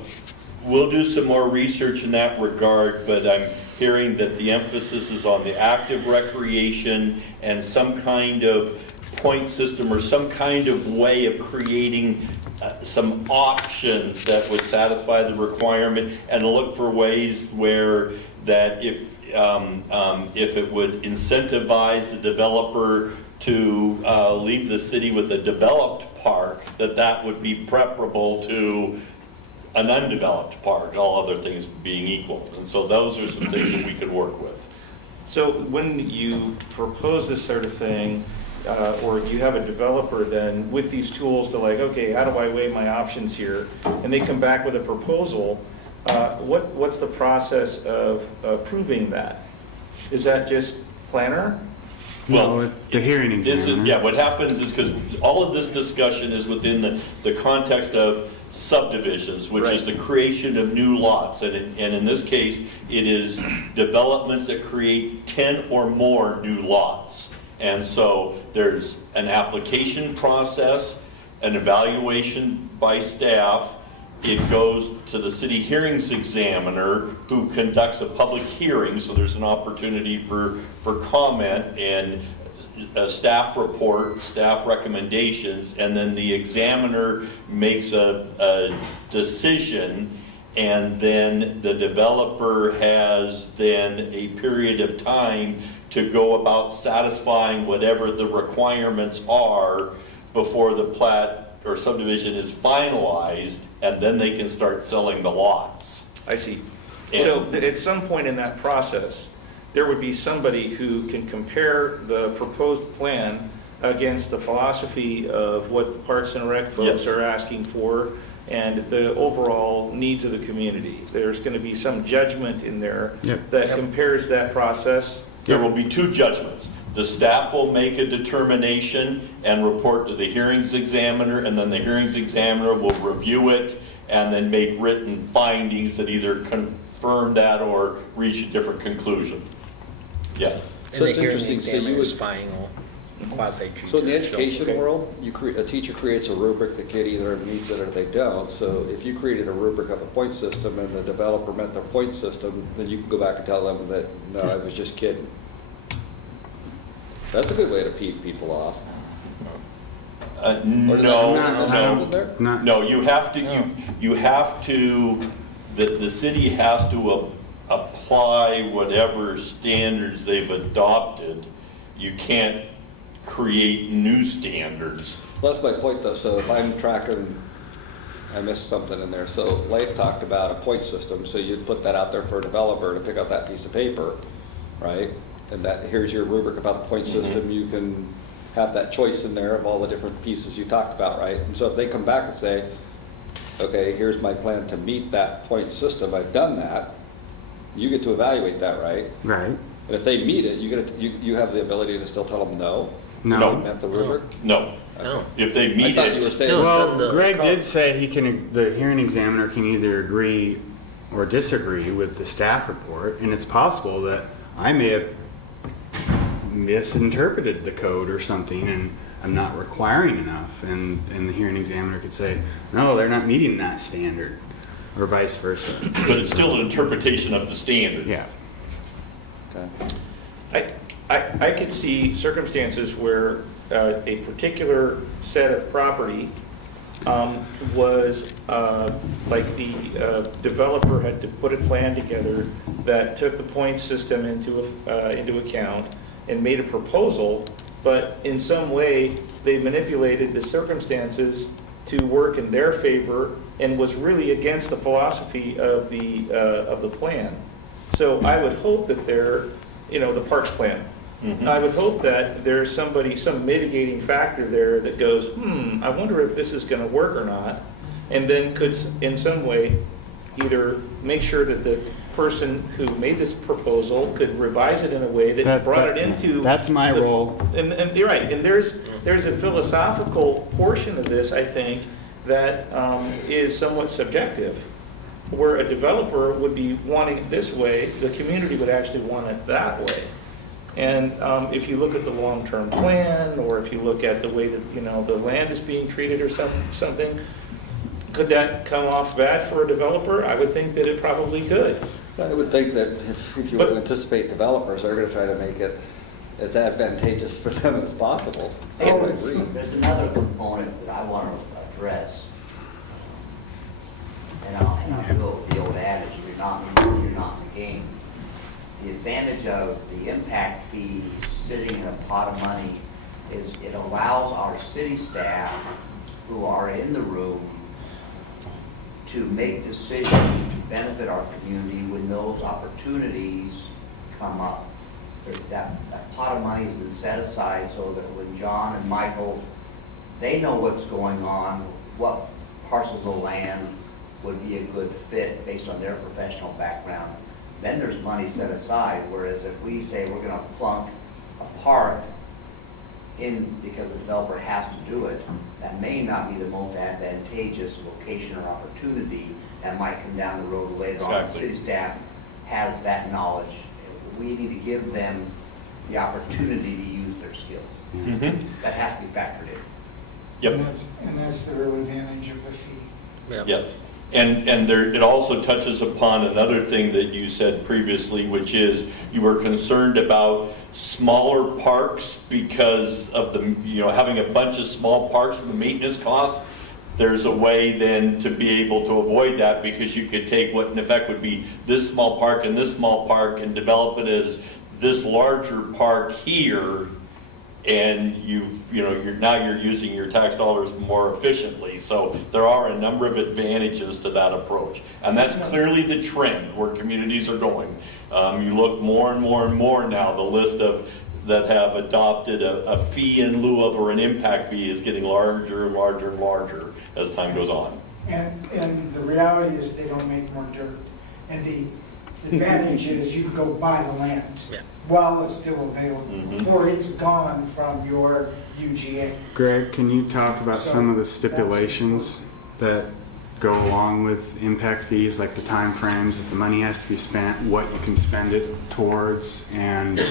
we'll do some more research in that regard, but I'm hearing that the emphasis is on the active recreation and some kind of point system or some kind of way of creating some options that would satisfy the requirement, and look for ways where that if it would incentivize the developer to leave the city with a developed park, that would be preferable to an undeveloped park, all other things being equal. And so those are some things that we could work with. So when you propose this sort of thing, or you have a developer then with these tools to like, okay, how do I weigh my options here? And they come back with a proposal, what's the process of approving that? Is that just planner? No, the hearing This is, examiner. yeah, what happens is, because all of this discussion is within the context of subdivisions, which is the creation of new lots. And in this case, it is developments that create 10 or more new lots. And so there's an application process, an evaluation by staff. It goes to the city hearings examiner, who conducts a public hearing, so there's an opportunity for comment and a staff report, staff recommendations, and then the examiner makes a decision, and then the developer has then a period of time to go about satisfying whatever the requirements are before the plat or subdivision is finalized, and then they can start selling the lots. I see. And- So at some point in that process, there would be somebody who can compare the proposed plan against the philosophy of what the Parks and Rec folks Yes. are asking for and the overall needs of the community. There's going to be some judgment in there Yep. that compares that process. There will be two judgments. The staff will make a determination and report to the hearings examiner, and then the hearings examiner will review it and then make written findings that either confirm that or reach a different conclusion. Yeah. And So the it's hearing interesting, so you examiner is would- final, quasi-judicial. So in the education Okay. world, a teacher creates a rubric, the kid either meets it or they don't. So if you created a rubric of a point system and the developer met their point system, then you can go back and tell them that, no, I was just kidding. That's a good way to peeve people off. Or does that No, have something there? Not- no, you have to, the city has to apply whatever standards they've adopted. You can't create new standards. Well, that's my point though, so if I'm tracking, I missed something in there, so Leif talked about a point system, so you'd put that out there for a developer to pick up that piece of paper, right? And that, here's your rubric about the point system, you can have that choice in there of all the different pieces you talked about, right? And so if they come back and say, okay, here's my plan to meet that point system, I've done that, you get to evaluate that, right? Right. And if they meet it, you have the ability to still tell them no? No. Met the rubric? No. No. If they I meet thought you were it, saying. No, it's Well, in the Greg code. did say the hearing examiner can either agree or disagree with the staff report, and it's possible that I may have misinterpreted the code or something, and I'm not requiring enough, and the hearing examiner could say, no, they're not meeting that standard, or vice versa. but it's still an interpretation of the standard. Yeah. Okay. I could see circumstances where a particular set of property was like the developer had to put a plan together that took the point system into account and made a proposal, but in some way they manipulated the circumstances to work in their favor and was really against the philosophy of the plan. So I would hope that the parks plan. I would hope that there's some mitigating factor there that goes, I wonder if this is going to work or not, and then could in some way either make sure that the person who made this proposal could revise it in a way that brought it into. That's my role. And you're right, and there's a philosophical portion of this, I think, that is somewhat subjective, where a developer would be wanting it this way, the community would actually want it that way. And if you look at the long-term plan, or if you look at the way that, you know, the land is being treated or something, could that come off bad for a developer? I would think that it probably could. I would think that if you But- anticipate developers, they're gonna try to make it as advantageous for them as possible. I Hey, would agree. there's another component that I want to address. And I'll go with the old adage, if you're not in the game, you're not in the game. The advantage of the impact fee sitting in a pot of money is it allows our city staff who are in the room to make decisions to benefit our community when those opportunities come up. That pot of money has been set aside so that when John and Michael, they know what's going on, what parcels of land would be a good fit based on their professional background. Then there's money set aside, whereas if we say we're gonna plunk a park in because the developer has to do it, that may not be the most advantageous location or opportunity that might come down the road later on. The Exactly. city staff has that knowledge. We need to give them the opportunity to use their skills. Mhm. That has to be factored in. Yep. And that's the real advantage of a fee. Yeah. Yes, and there, it also touches upon another thing that you said previously, which is you were concerned about smaller parks because of the, you know, having a bunch of small parks and the maintenance costs. There's a way then to be able to avoid that, because you could take what in effect would be this small park and this small park and develop it as this larger park here, and you're using your tax dollars more efficiently. So there are a number of advantages to that approach. And that's clearly the trend where communities are going. You look more and more and more now, the list of that have adopted a fee in lieu of, or an impact fee, is getting larger and larger and larger as time goes on. And the reality is they don't make more dirt. And the advantage is you can go buy the land Yeah. while it's still available, Mhm. before it's gone from your UGA. Greg, can you talk about So some of the that's stipulations that go along with impact fees, like the time frames that the money has to be spent, what you can spend it towards, and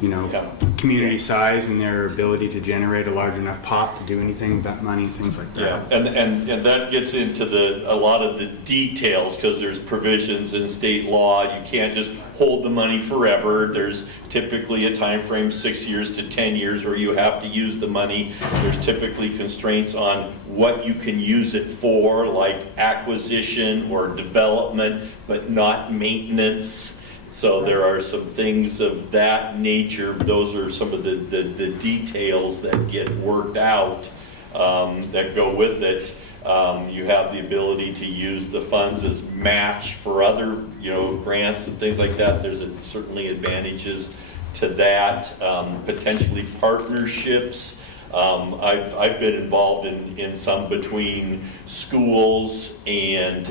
Yeah. community size and their ability to generate a large enough pot to do anything with that money, things like Yeah, that. and that gets into a lot of the details, because there's provisions in state law. You can't just hold the money forever. There's typically a time frame, 6 years to 10 years, where you have to use the money. There's typically constraints on what you can use it for, like acquisition or development, but not maintenance. So there are some things of that nature. Those are some of the details that get worked out that go with it. You have the ability to use the funds as match for other, grants and things like that. There's certainly advantages to that. Potentially partnerships. I've been involved in some between schools and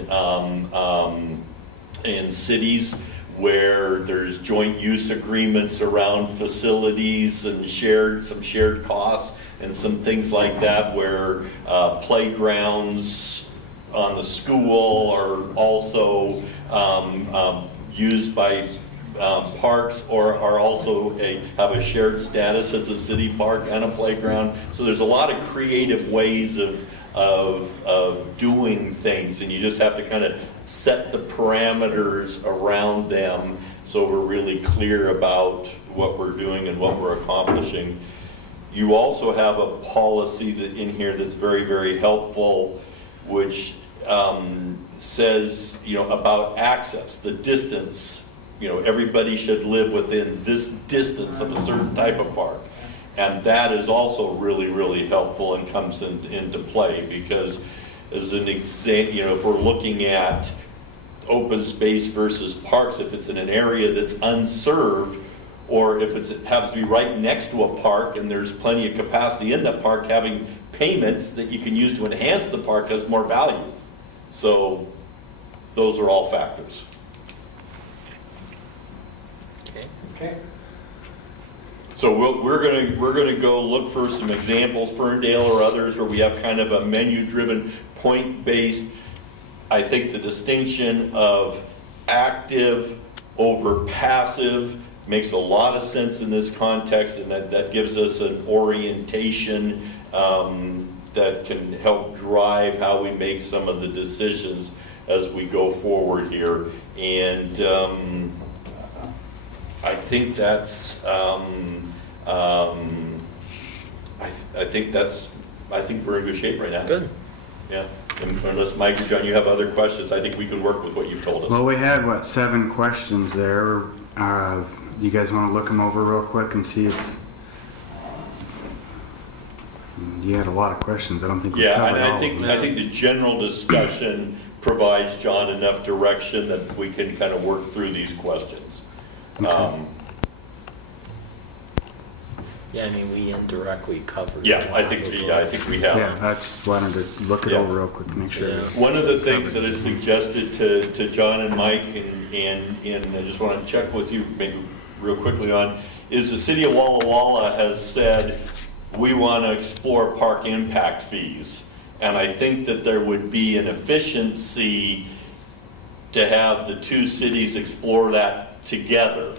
cities, where there's joint use agreements around facilities and some shared costs and some things like that, where playgrounds on the school are also used by parks, or are also have a shared status as a city park and a playground. So there's a lot of creative ways of doing things, and you just have to kind of set the parameters around them so we're really clear about what we're doing and what we're accomplishing. You also have a policy in here that's very, very helpful, which says, about access, the distance. Everybody should live within this distance of a certain type of park. And that is also really, really helpful and comes into play, because as an example, if we're looking at open space versus parks, if it's in an area that's unserved, or if it happens to be right next to a park and there's plenty of capacity in that park, having payments that you can use to enhance the park has more value. So those are all factors. Okay. Okay? So we're gonna go look for some examples, Ferndale or others, where we have kind of a menu-driven, point-based. I think the distinction of active over passive makes a lot of sense in this context, and that gives us an orientation that can help drive how we make some of the decisions as we go forward here. And I think that's I think we're in good shape right now. Good. Yeah. And unless Mike or John, you have other questions, I think we can work with what you've told us. Well, we had, 7 questions there. You guys want to look them over real quick and see if... You had a lot of questions. I don't think we Yeah, covered and all I of think, them. I think the general discussion provides John enough direction that we can kind of work through these questions. Okay. Yeah, I mean, we indirectly covered. Yeah, I think we have. Yeah, I just wanted to look it Yeah. over real quick to make sure. Yeah. One of the things that I suggested to John and Mike, and I just want to check with you maybe real quickly on, is the city of Walla Walla has said, we want to explore park impact fees. And I think that there would be an efficiency to have the two cities explore that together.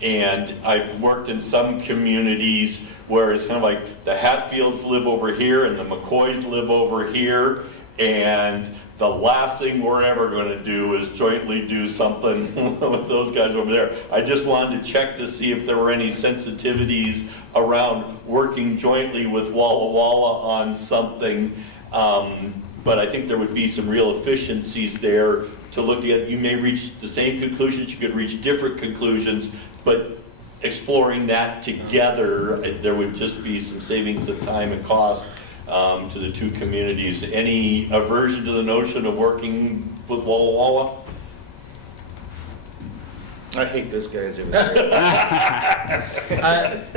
And I've worked in some communities where it's kind of like the Hatfields live over here and the McCoys live over here, and the last thing we're ever going to do is jointly do something with those guys over there. I just wanted to check to see if there were any sensitivities around working jointly with Walla Walla on something. But I think there would be some real efficiencies there to look at. You may reach the same conclusions, you could reach different conclusions, but exploring that together, there would just be some savings of time and cost to the two communities. Any aversion to the notion of working with Walla Walla? I hate those guys over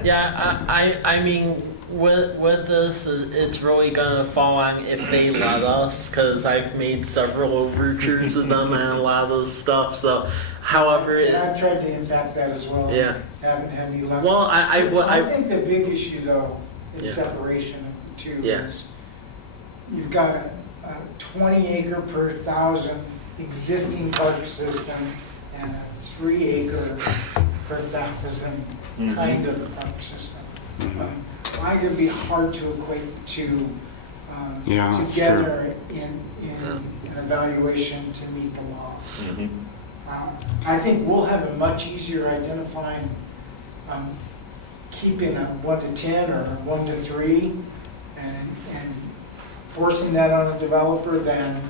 Yeah, I mean, with this, it's really gonna fall on if they let us, because I've made several overtures to them and a lot of this stuff. So, however, And I've tried to impact that as well. Yeah. Haven't had any luck. well, I think the big issue though is Yeah. separation of the two. Yeah. Is you've got a 20 acre per 1,000 existing park system and a 3 acre per 1,000 Mhm. kind of park system. I could be hard to equate to Yeah, that's together in an evaluation to meet the law. Mhm. I think we'll have a much easier identifying, keeping a 1 to 10 or 1 to 3 and forcing that on a developer than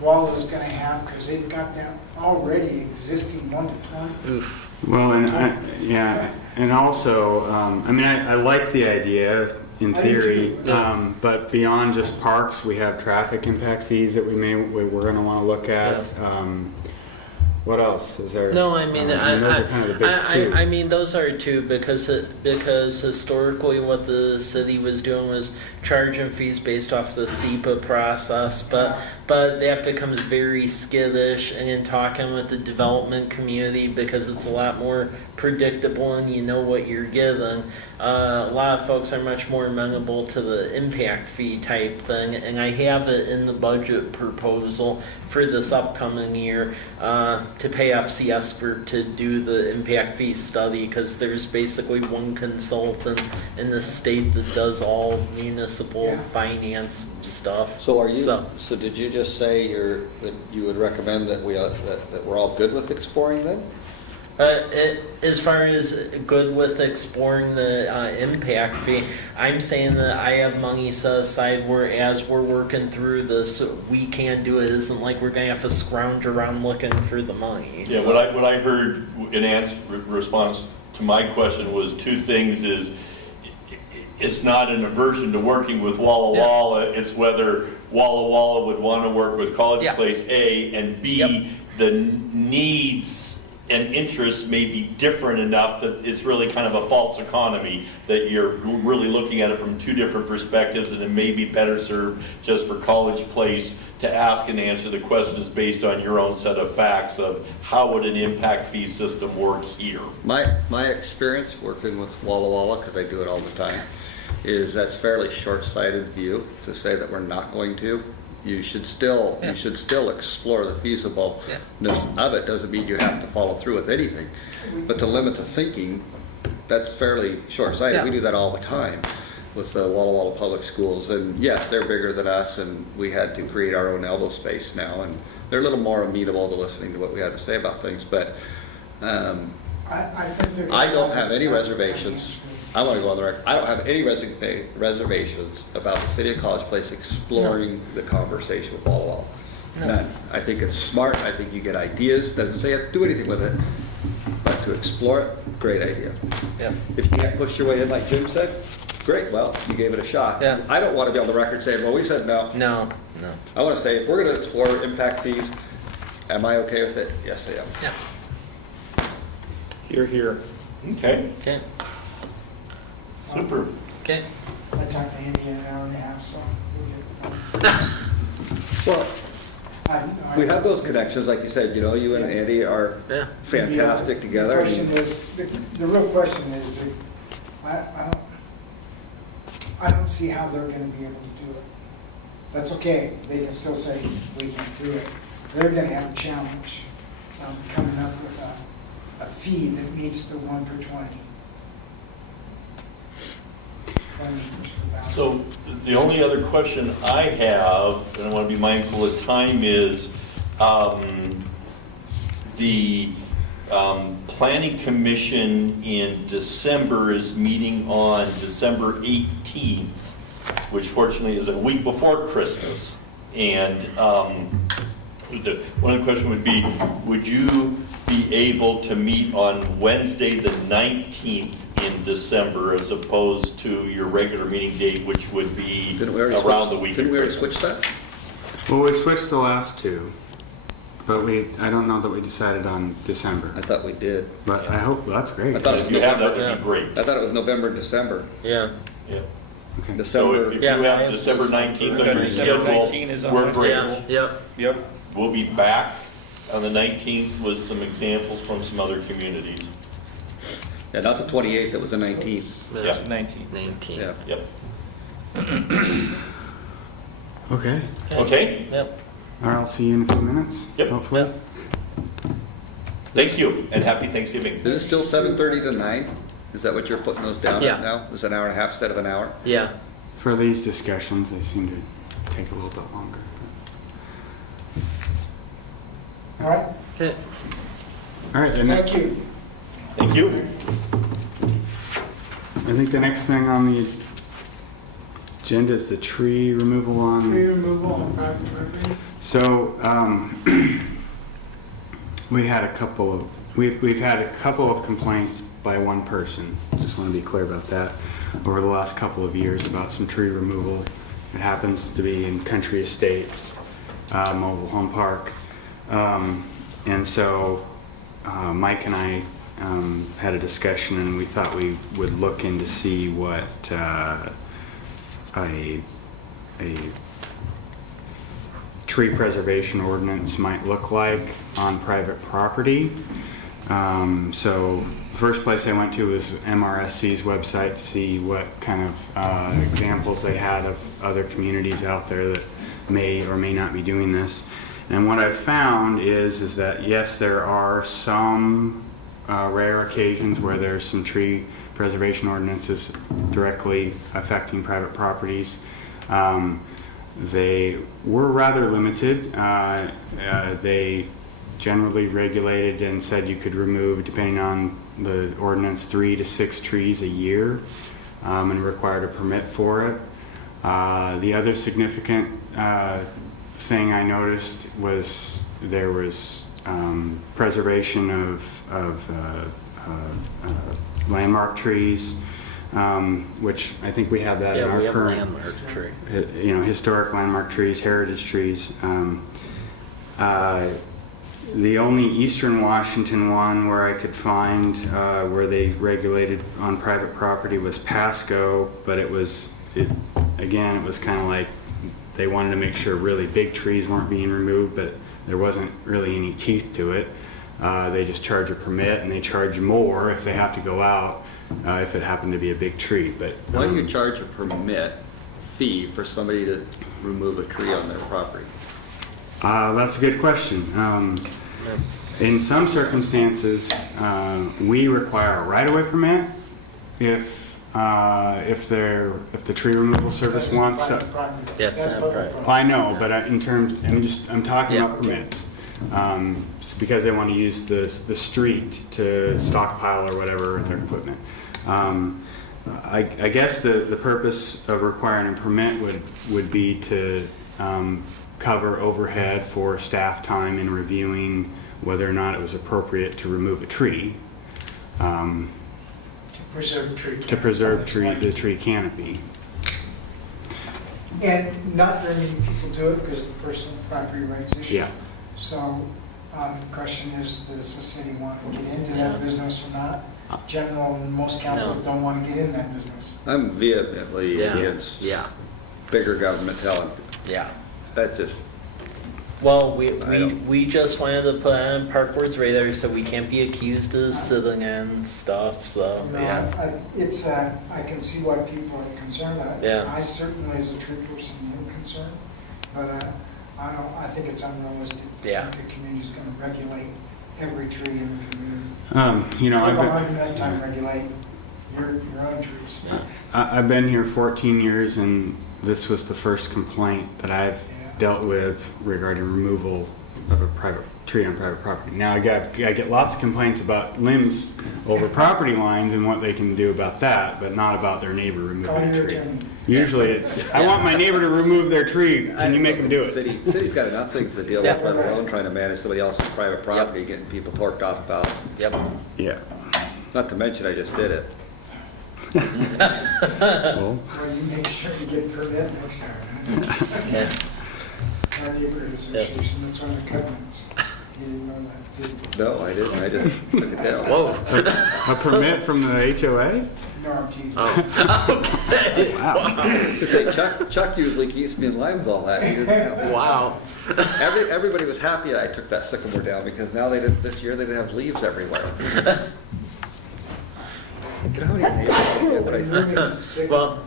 Walla's gonna have, because they've got that already existing 1 to 20. oof. Well, and also, I mean, I like the idea in I do theory, too. Yeah. but beyond just parks, we have traffic impact fees that we're going to want to look at. What else is there? No, I mean, those are kind of the big two. I mean, those are two because historically what the city was doing was charging fees based off the SEPA process, but that becomes very skittish, and in talking with the development community, because it's a lot more predictable and you know what you're getting, a lot of folks are much more amenable to the impact fee type thing, and I have it in the budget proposal for this upcoming year to pay FCS Group to do the impact fee study, because there's basically one consultant in the state that does all municipal Yeah. finance stuff. So are you, so did you just say that you would recommend that that we're all good with exploring them? As far as good with exploring the impact fee, I'm saying that I have money set aside where as we're working through this, we can do it. It isn't like we're gonna have to scrounge around looking for the money. Yeah, So- what I heard in response to my question was two things: is it's not an aversion to working with Walla Yeah. Walla, it's whether Walla Walla would want to work with College Yeah. Place A, and B, Yep. the needs and interests may be different enough that it's really kind of a false economy, that you're really looking at it from two different perspectives, and it may be better served just for College Place to ask and answer the questions based on your own set of facts of how would an impact fee system work here. My experience working with Walla Walla, because I do it all the time, is that's fairly short-sighted view to say that we're not going to. You should still explore the feasibleness of it. Doesn't mean you have to follow through with anything, but to limit the thinking, that's fairly short-sighted. Yeah. We do that all the time with the Walla Walla Public Schools, and yes, they're bigger than us, and we had to create our own elbow space now, and they're a little more amenable to listening to what we had to say about things. But I think they're. I don't have any reservations. I want to go on the record. I don't have any reservations about the City of College Place exploring the conversation with Walla Walla. None. I think it's smart. I think you get ideas. Doesn't say you have to do anything with it, but to explore it, great idea. Yeah. If you can't push your way in, like Jim said, great. Well, you gave it a shot. Yeah. I don't want to be on the record saying, well, we said no. No. I want to say, if we're going to explore impact fees, am I okay with it? Yes, I am. Yeah. You're here. Okay, Okay. super. Okay. I talked to Andy in an hour and a half, so we'll get it done. Well, I- we have those connections, like you said, you and Andy are Yeah. fantastic together. The question is, the real question is, I don't see how they're gonna be able to do it. That's okay, they can still say we can do it. They're gonna have a challenge, coming up with a fee that meets the 1 per 20. 20 acres per thousand. So the only other question I have, and I want to be mindful of time, is the Planning Commission in December is meeting on December 18th, which fortunately is a week before Christmas. And one of the questions would be, would you be able to meet on Wednesday the 19th in December as opposed to your regular meeting date, which would be Didn't we already around switch- the week Didn't of we already Christmas? switch that? Well, we switched the last two, but I don't know that we decided on December. I thought we did. But I hope, that's great. I thought it was If you have that, November. would be great. I thought it was November, December. Yeah. Yeah. Okay. So December. if Yeah, you I have have December this- 19th on Okay, your December schedule, 19 is on we're my great. Yeah. Yep. Yep. We'll be back on the 19th with some examples from some other communities. Yeah, not the 28th, it was the 19th. Yeah. 19. 19. Yeah. Yep. Okay. Okay? Yep. All right, I'll see you in a few minutes, Yep. hopefully. Yep. Thank you, and happy Thanksgiving. Is it still 7:30 to 9? Is that what you're putting those down Yeah. at now? Is it an hour and a half instead of an hour? Yeah. For these discussions, they seem to take a little bit longer. All right, Okay. All right, thank you. Thank you. I think the next thing on the agenda is the tree removal Tree on. removal on private property. So, we've had a couple of complaints by one person. Just want to be clear about that. Over the last couple of years about some tree removal. It happens to be in Country Estates, mobile home park. And so, Mike and I had a discussion, and we thought we would look in to see what a tree preservation ordinance might look like on private property. So first place I went to was MRSC's website to see what kind of examples they had of other communities out there that may or may not be doing this. And what I've found is that yes, there are some rare occasions where there's some tree preservation ordinances directly affecting private properties. They were rather limited. They generally regulated and said you could remove, depending on the ordinance, 3 to 6 trees a year, and required a permit for it. The other significant thing I noticed was there was preservation of landmark trees, which I think we have that in Yeah, our we have current landmark tree. historic landmark trees, heritage trees. The only Eastern Washington one where I could find where they regulated on private property was Pasco, but it was kind of like they wanted to make sure really big trees weren't being removed, but there wasn't really any teeth to it. They just charge a permit, and they charge more if they have to go out if it happened to be a big tree. But Why do you charge a permit fee for somebody to remove a tree on their property? That's a good question. In some circumstances, we require a right-of-way permit if the tree removal service That's wants to. private property. Yeah, That's it's public private. property. Well, I know, but I'm talking Yeah. about permits. Because they want to use the street to stockpile or whatever their equipment. I guess the purpose of requiring a permit would be to cover overhead for staff time in reviewing whether or not it was appropriate to remove a tree, To preserve tree. to preserve the tree canopy. And not very many people do it because of the personal property rights issue. Yeah. So, the question is, does the city want to get into that business or not? Most councils No. don't want to get in that business. I'm vehemently Yeah, against yeah, bigger government telling, yeah. that just, Well, I don't- we just wanted to put on Park Board's radar so we can't be accused of sitting in stuff, so, You know, yeah. I can see why people are concerned. Yeah. I certainly, as a tree person, am concerned, but I think it's unrealistic. Yeah. I think the community's going to regulate every tree in the community. I've Take a been, hard enough time regulating your own trees. Yeah. I've been here 14 years, and this was the first complaint that I've dealt with regarding removal of a private tree on private property. Now I get lots of complaints about limbs over property lines and what they can do about that, but not about their neighbor Call removing your a tree. attorney. Usually it's, I want my neighbor to remove their tree. Can you make them do it? City's got enough things to deal Yeah. with, let alone trying to manage somebody else's private property, getting people torqued off about. Yep. Yeah. Not to mention, I just did it. Well, Well, you make sure you get permit next time. Yeah. Our neighborhood association, that's one of the covenants. You didn't know that, did you? No, I didn't, I just took it down. Whoa. a permit from the HOA? No, I'm teasing. Wow. Say, Chuck usually keeps me in line with all that. He doesn't have- Wow. Everybody was happy I took that sycamore down because now this year they didn't have leaves everywhere. You know how many neighbors I get that I said? Really sick. Well,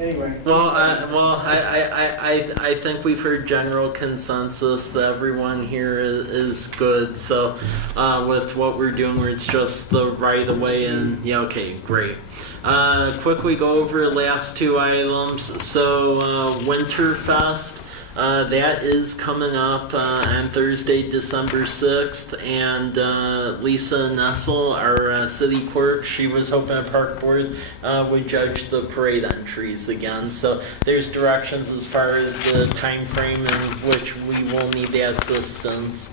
Anyway. I think we've heard general consensus that everyone here is good. So, with what we're doing, where it's just the right of way, and yeah, okay, great. Quickly go over last two items. So, Winterfest. That is coming up on Thursday, December 6th, and Lisa Nessel, our city clerk, she was hoping a park board would judge the parade entries again. So there's directions as far as the time frame in which we will need the assistance.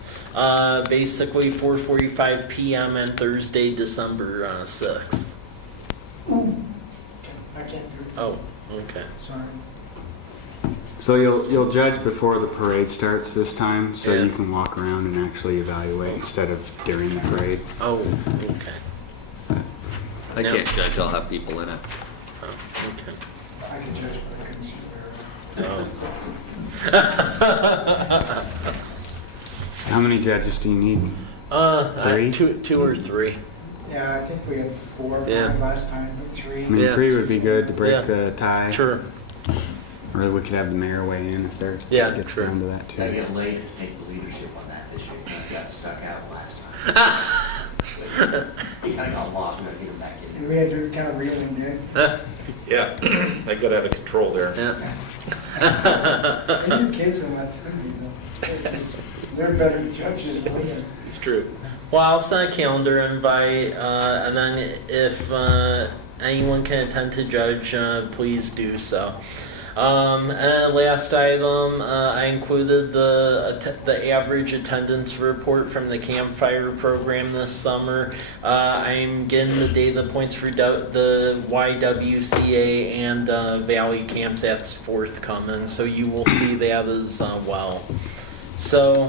Basically 4:45 p.m. on Thursday, December 6th. I can't do it. Oh, okay. Sorry. So you'll judge before the parade starts this time, so Yeah. you can walk around and actually evaluate instead of during the parade. Oh, okay. I Yeah. can't judge, I'll have people in it. Oh, okay. I can judge, but I couldn't see very Oh. How many judges do you need? Three? Two or three. Yeah, I think we had 4 or 5 Yeah. last time, but 3. I mean, Yeah. 3 would be good to break Yeah. the tie. Sure. Or we could have the mayor weigh in if there Yeah, gets sure. down to that Gotta too. get late to take the leadership on that this year. I got stuck out last time. He kinda got lost, we gotta get him back in. And we had to kind of reel him in. Yeah, I gotta have a control there. Yeah. And your kids in that too, you know. Because they're better judges than we are. It's true. Well, I'll send a calendar invite, and then if anyone can attend to judge, please do so. And last item, I included the average attendance report from the campfire program this summer. I'm getting the data points for the YWCA and Valley camps. That's forthcoming, so you will see that as well. So,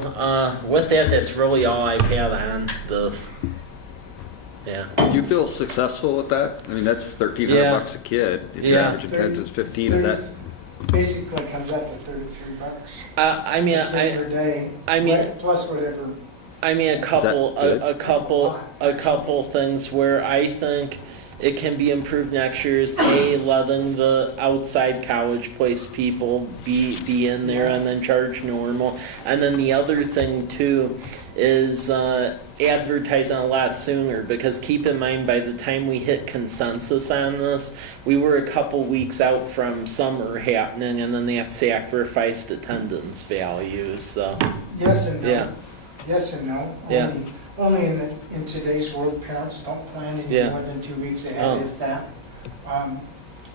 with that, that's really all I've had on this. Yeah. Do you feel successful with that? I mean, that's $1,300 Yeah. bucks a kid. If your Yeah. average attendance is 15, is that? Basically comes out to $33. I mean, Kid per day, I mean- plus whatever. I mean, a couple, good? a couple things where I think it can be improved next year is letting the outside college place people be in there and then charge normal. And then the other thing too is advertising a lot sooner, because keep in mind, by the time we hit consensus on this, we were a couple weeks out from summer happening, and then that sacrificed attendance values, so, Yes and no. yeah. Yes and no. Yeah. Only in today's world, parents don't plan any Yeah. more than 2 weeks Oh. ahead, if that.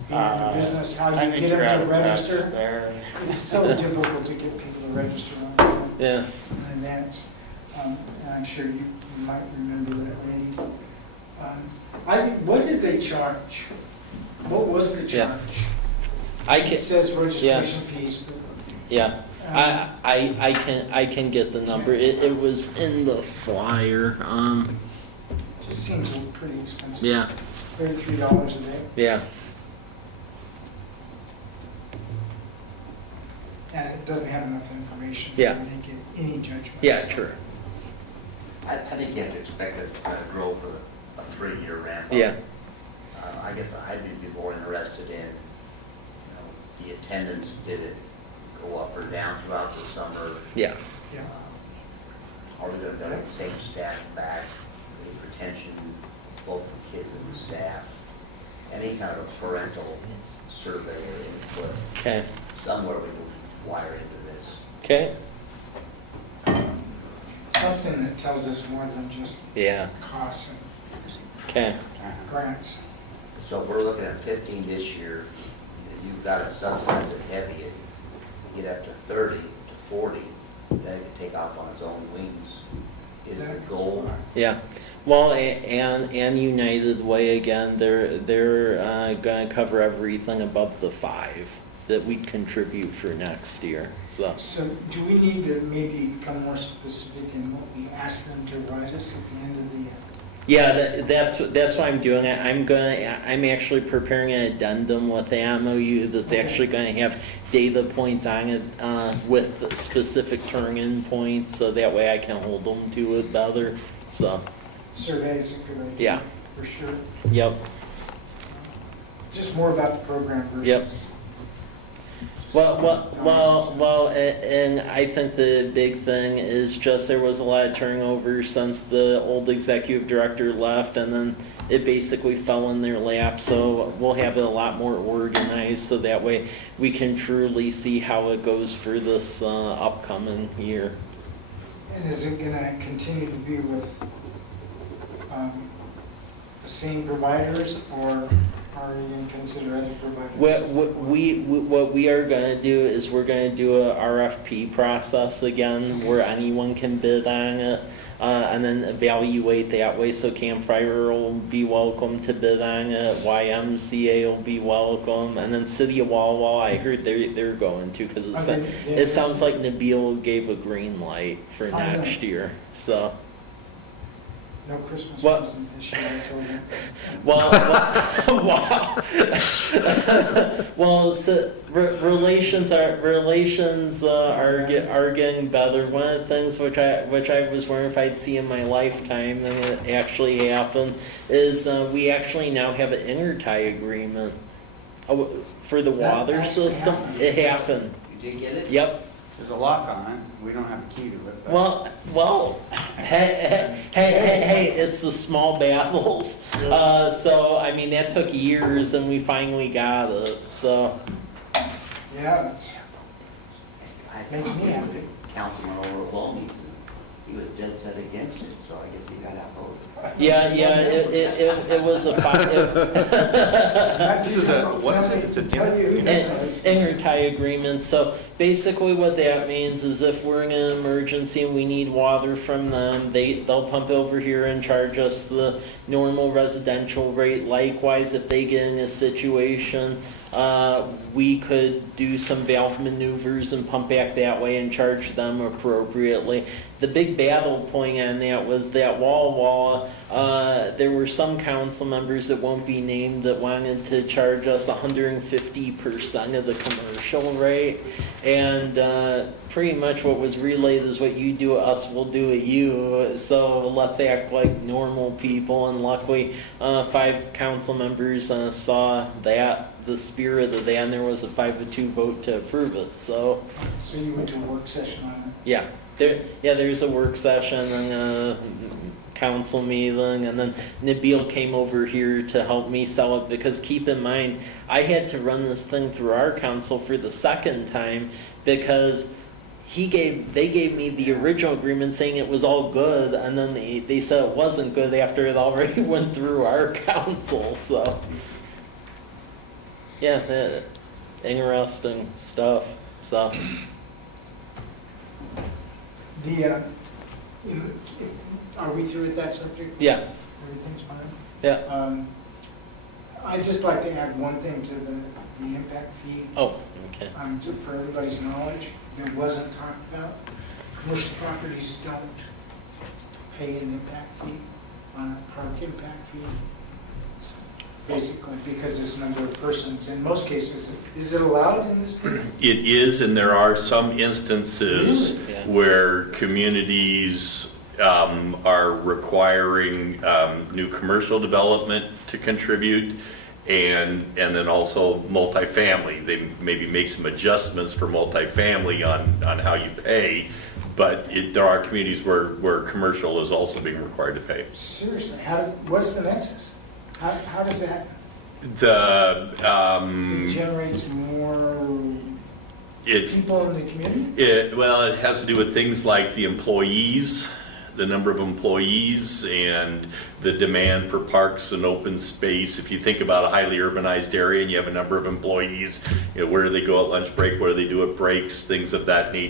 Being in the business, how I you think get you're them out to of touch register, there. it's so difficult to get people to register on time Yeah. in advance. And I'm sure you might remember that, Randy. What did they charge? What was the Yeah. charge? I It can, says registration fees, but. yeah, um, I can get the number. It was in the flyer. Just seems pretty expensive. Yeah, $33 a day. yeah, And it doesn't have enough information Yeah. to make any judgment. yeah, true. I think you have to expect it to grow for a 3-year ramp up. Yeah, I guess I'd be more interested in, the attendance, did it go up or down throughout the summer? yeah, Yeah. Are we gonna get the same staff back, the retention, both the kids and the staff? Any kind of parental survey or input, okay, somewhere we can wire into this. okay, Something that tells us more than just yeah, costs and okay, grants. So if we're looking at 15 this year, you've got to subsidize it heavy, you get up to 30 to 40, then it can take off on its own wings. Is the goal? yeah. Well, and United Way again, they're gonna cover everything above the 5 that we contribute for next year, so. So do we need to maybe become more specific in what we ask them to write us at the end of the? Yeah, that's what I'm doing. I'm actually preparing an addendum with the MOU that's Okay. actually gonna have data points on it, with specific turn-in points, so that way I can hold them to it better, so, Survey is a good idea. Yeah. For sure. yep. Just more about the program Yep. versus. And I think the big thing is just there was a lot of turnover since the old executive director left, and then it basically fell in their lap, so we'll have it a lot more organized, so that way we can truly see how it goes for this upcoming year. And is it gonna continue to be with the same providers, or are you gonna consider other providers? What we are gonna do is we're gonna do a RFP process again, where anyone can bid on it, and then evaluate that way, so Campfire will be welcome to bid on it, YMCA will be welcome, and then City of Walla Walla, I heard they're going to, because Okay, yeah, it sounds like Nabil gave a green light for Oh, yeah. next year, so. No Christmas What? present this year, I told you. Well, so relations are getting better. One of the things which I was wondering if I'd see in my lifetime, and it actually happened, is we actually now have an intertie agreement for the That water actually system. happened. It happened. You did get it? Yep. There's a lock on it, we don't have a key to it. but- Well, hey, it's the small battles. So, I mean, that took years and we finally got it, so. Yeah, that's, I Makes me talked happy. with Councilman over at Walmies, and he was dead set against it, so I guess he got outvoted. Yeah, it was a fight. not This too is a- difficult what to is tell it? me- It's a tell you who that was. Intertie agreement, so basically what that means is if we're in an emergency and we need water from them, they'll pump over here and charge us the normal residential rate. Likewise, if they get in a situation we could do some valve maneuvers and pump back that way and charge them appropriately. The big battle point on that was that wall. There were some council members that won't be named that wanted to charge us 150% of the commercial rate. And pretty much what was relayed is what you do at us, we'll do at you. So let's act like normal people. And luckily, 5 council members saw that, the spirit of that, and there was a 5-2 vote to approve it. So you went to a work session on it? yeah. There's a work session and a council meeting, and then Nabil came over here to help me sell it, because keep in mind, I had to run this thing through our council for the second time, because they gave me the original agreement saying it was all good, and then they said it wasn't good after it already went through our council, so. Yeah, interesting stuff, so. Are we through with that subject? Yeah, Everything's fine? yeah. I'd just like to add one thing to the impact fee. Oh, okay. Just for everybody's knowledge, there wasn't talked about, commercial properties don't pay an impact fee on a park impact fee. Basically, because it's number of persons. In most cases, is it allowed in this state? It is, and there are some instances Really? Yeah. where communities are requiring new commercial development to contribute, and then also multifamily. They maybe make some adjustments for multifamily on how you pay, but there are communities where commercial is also being required to pay. Seriously, what's the nexus? How does that, The it generates more it's people in the community? it has to do with things like the employees, the number of employees, and the demand for parks and open space. If you think about a highly urbanized area and you have a number of employees, where do they go at lunch break, what do they do at breaks, things of that nature.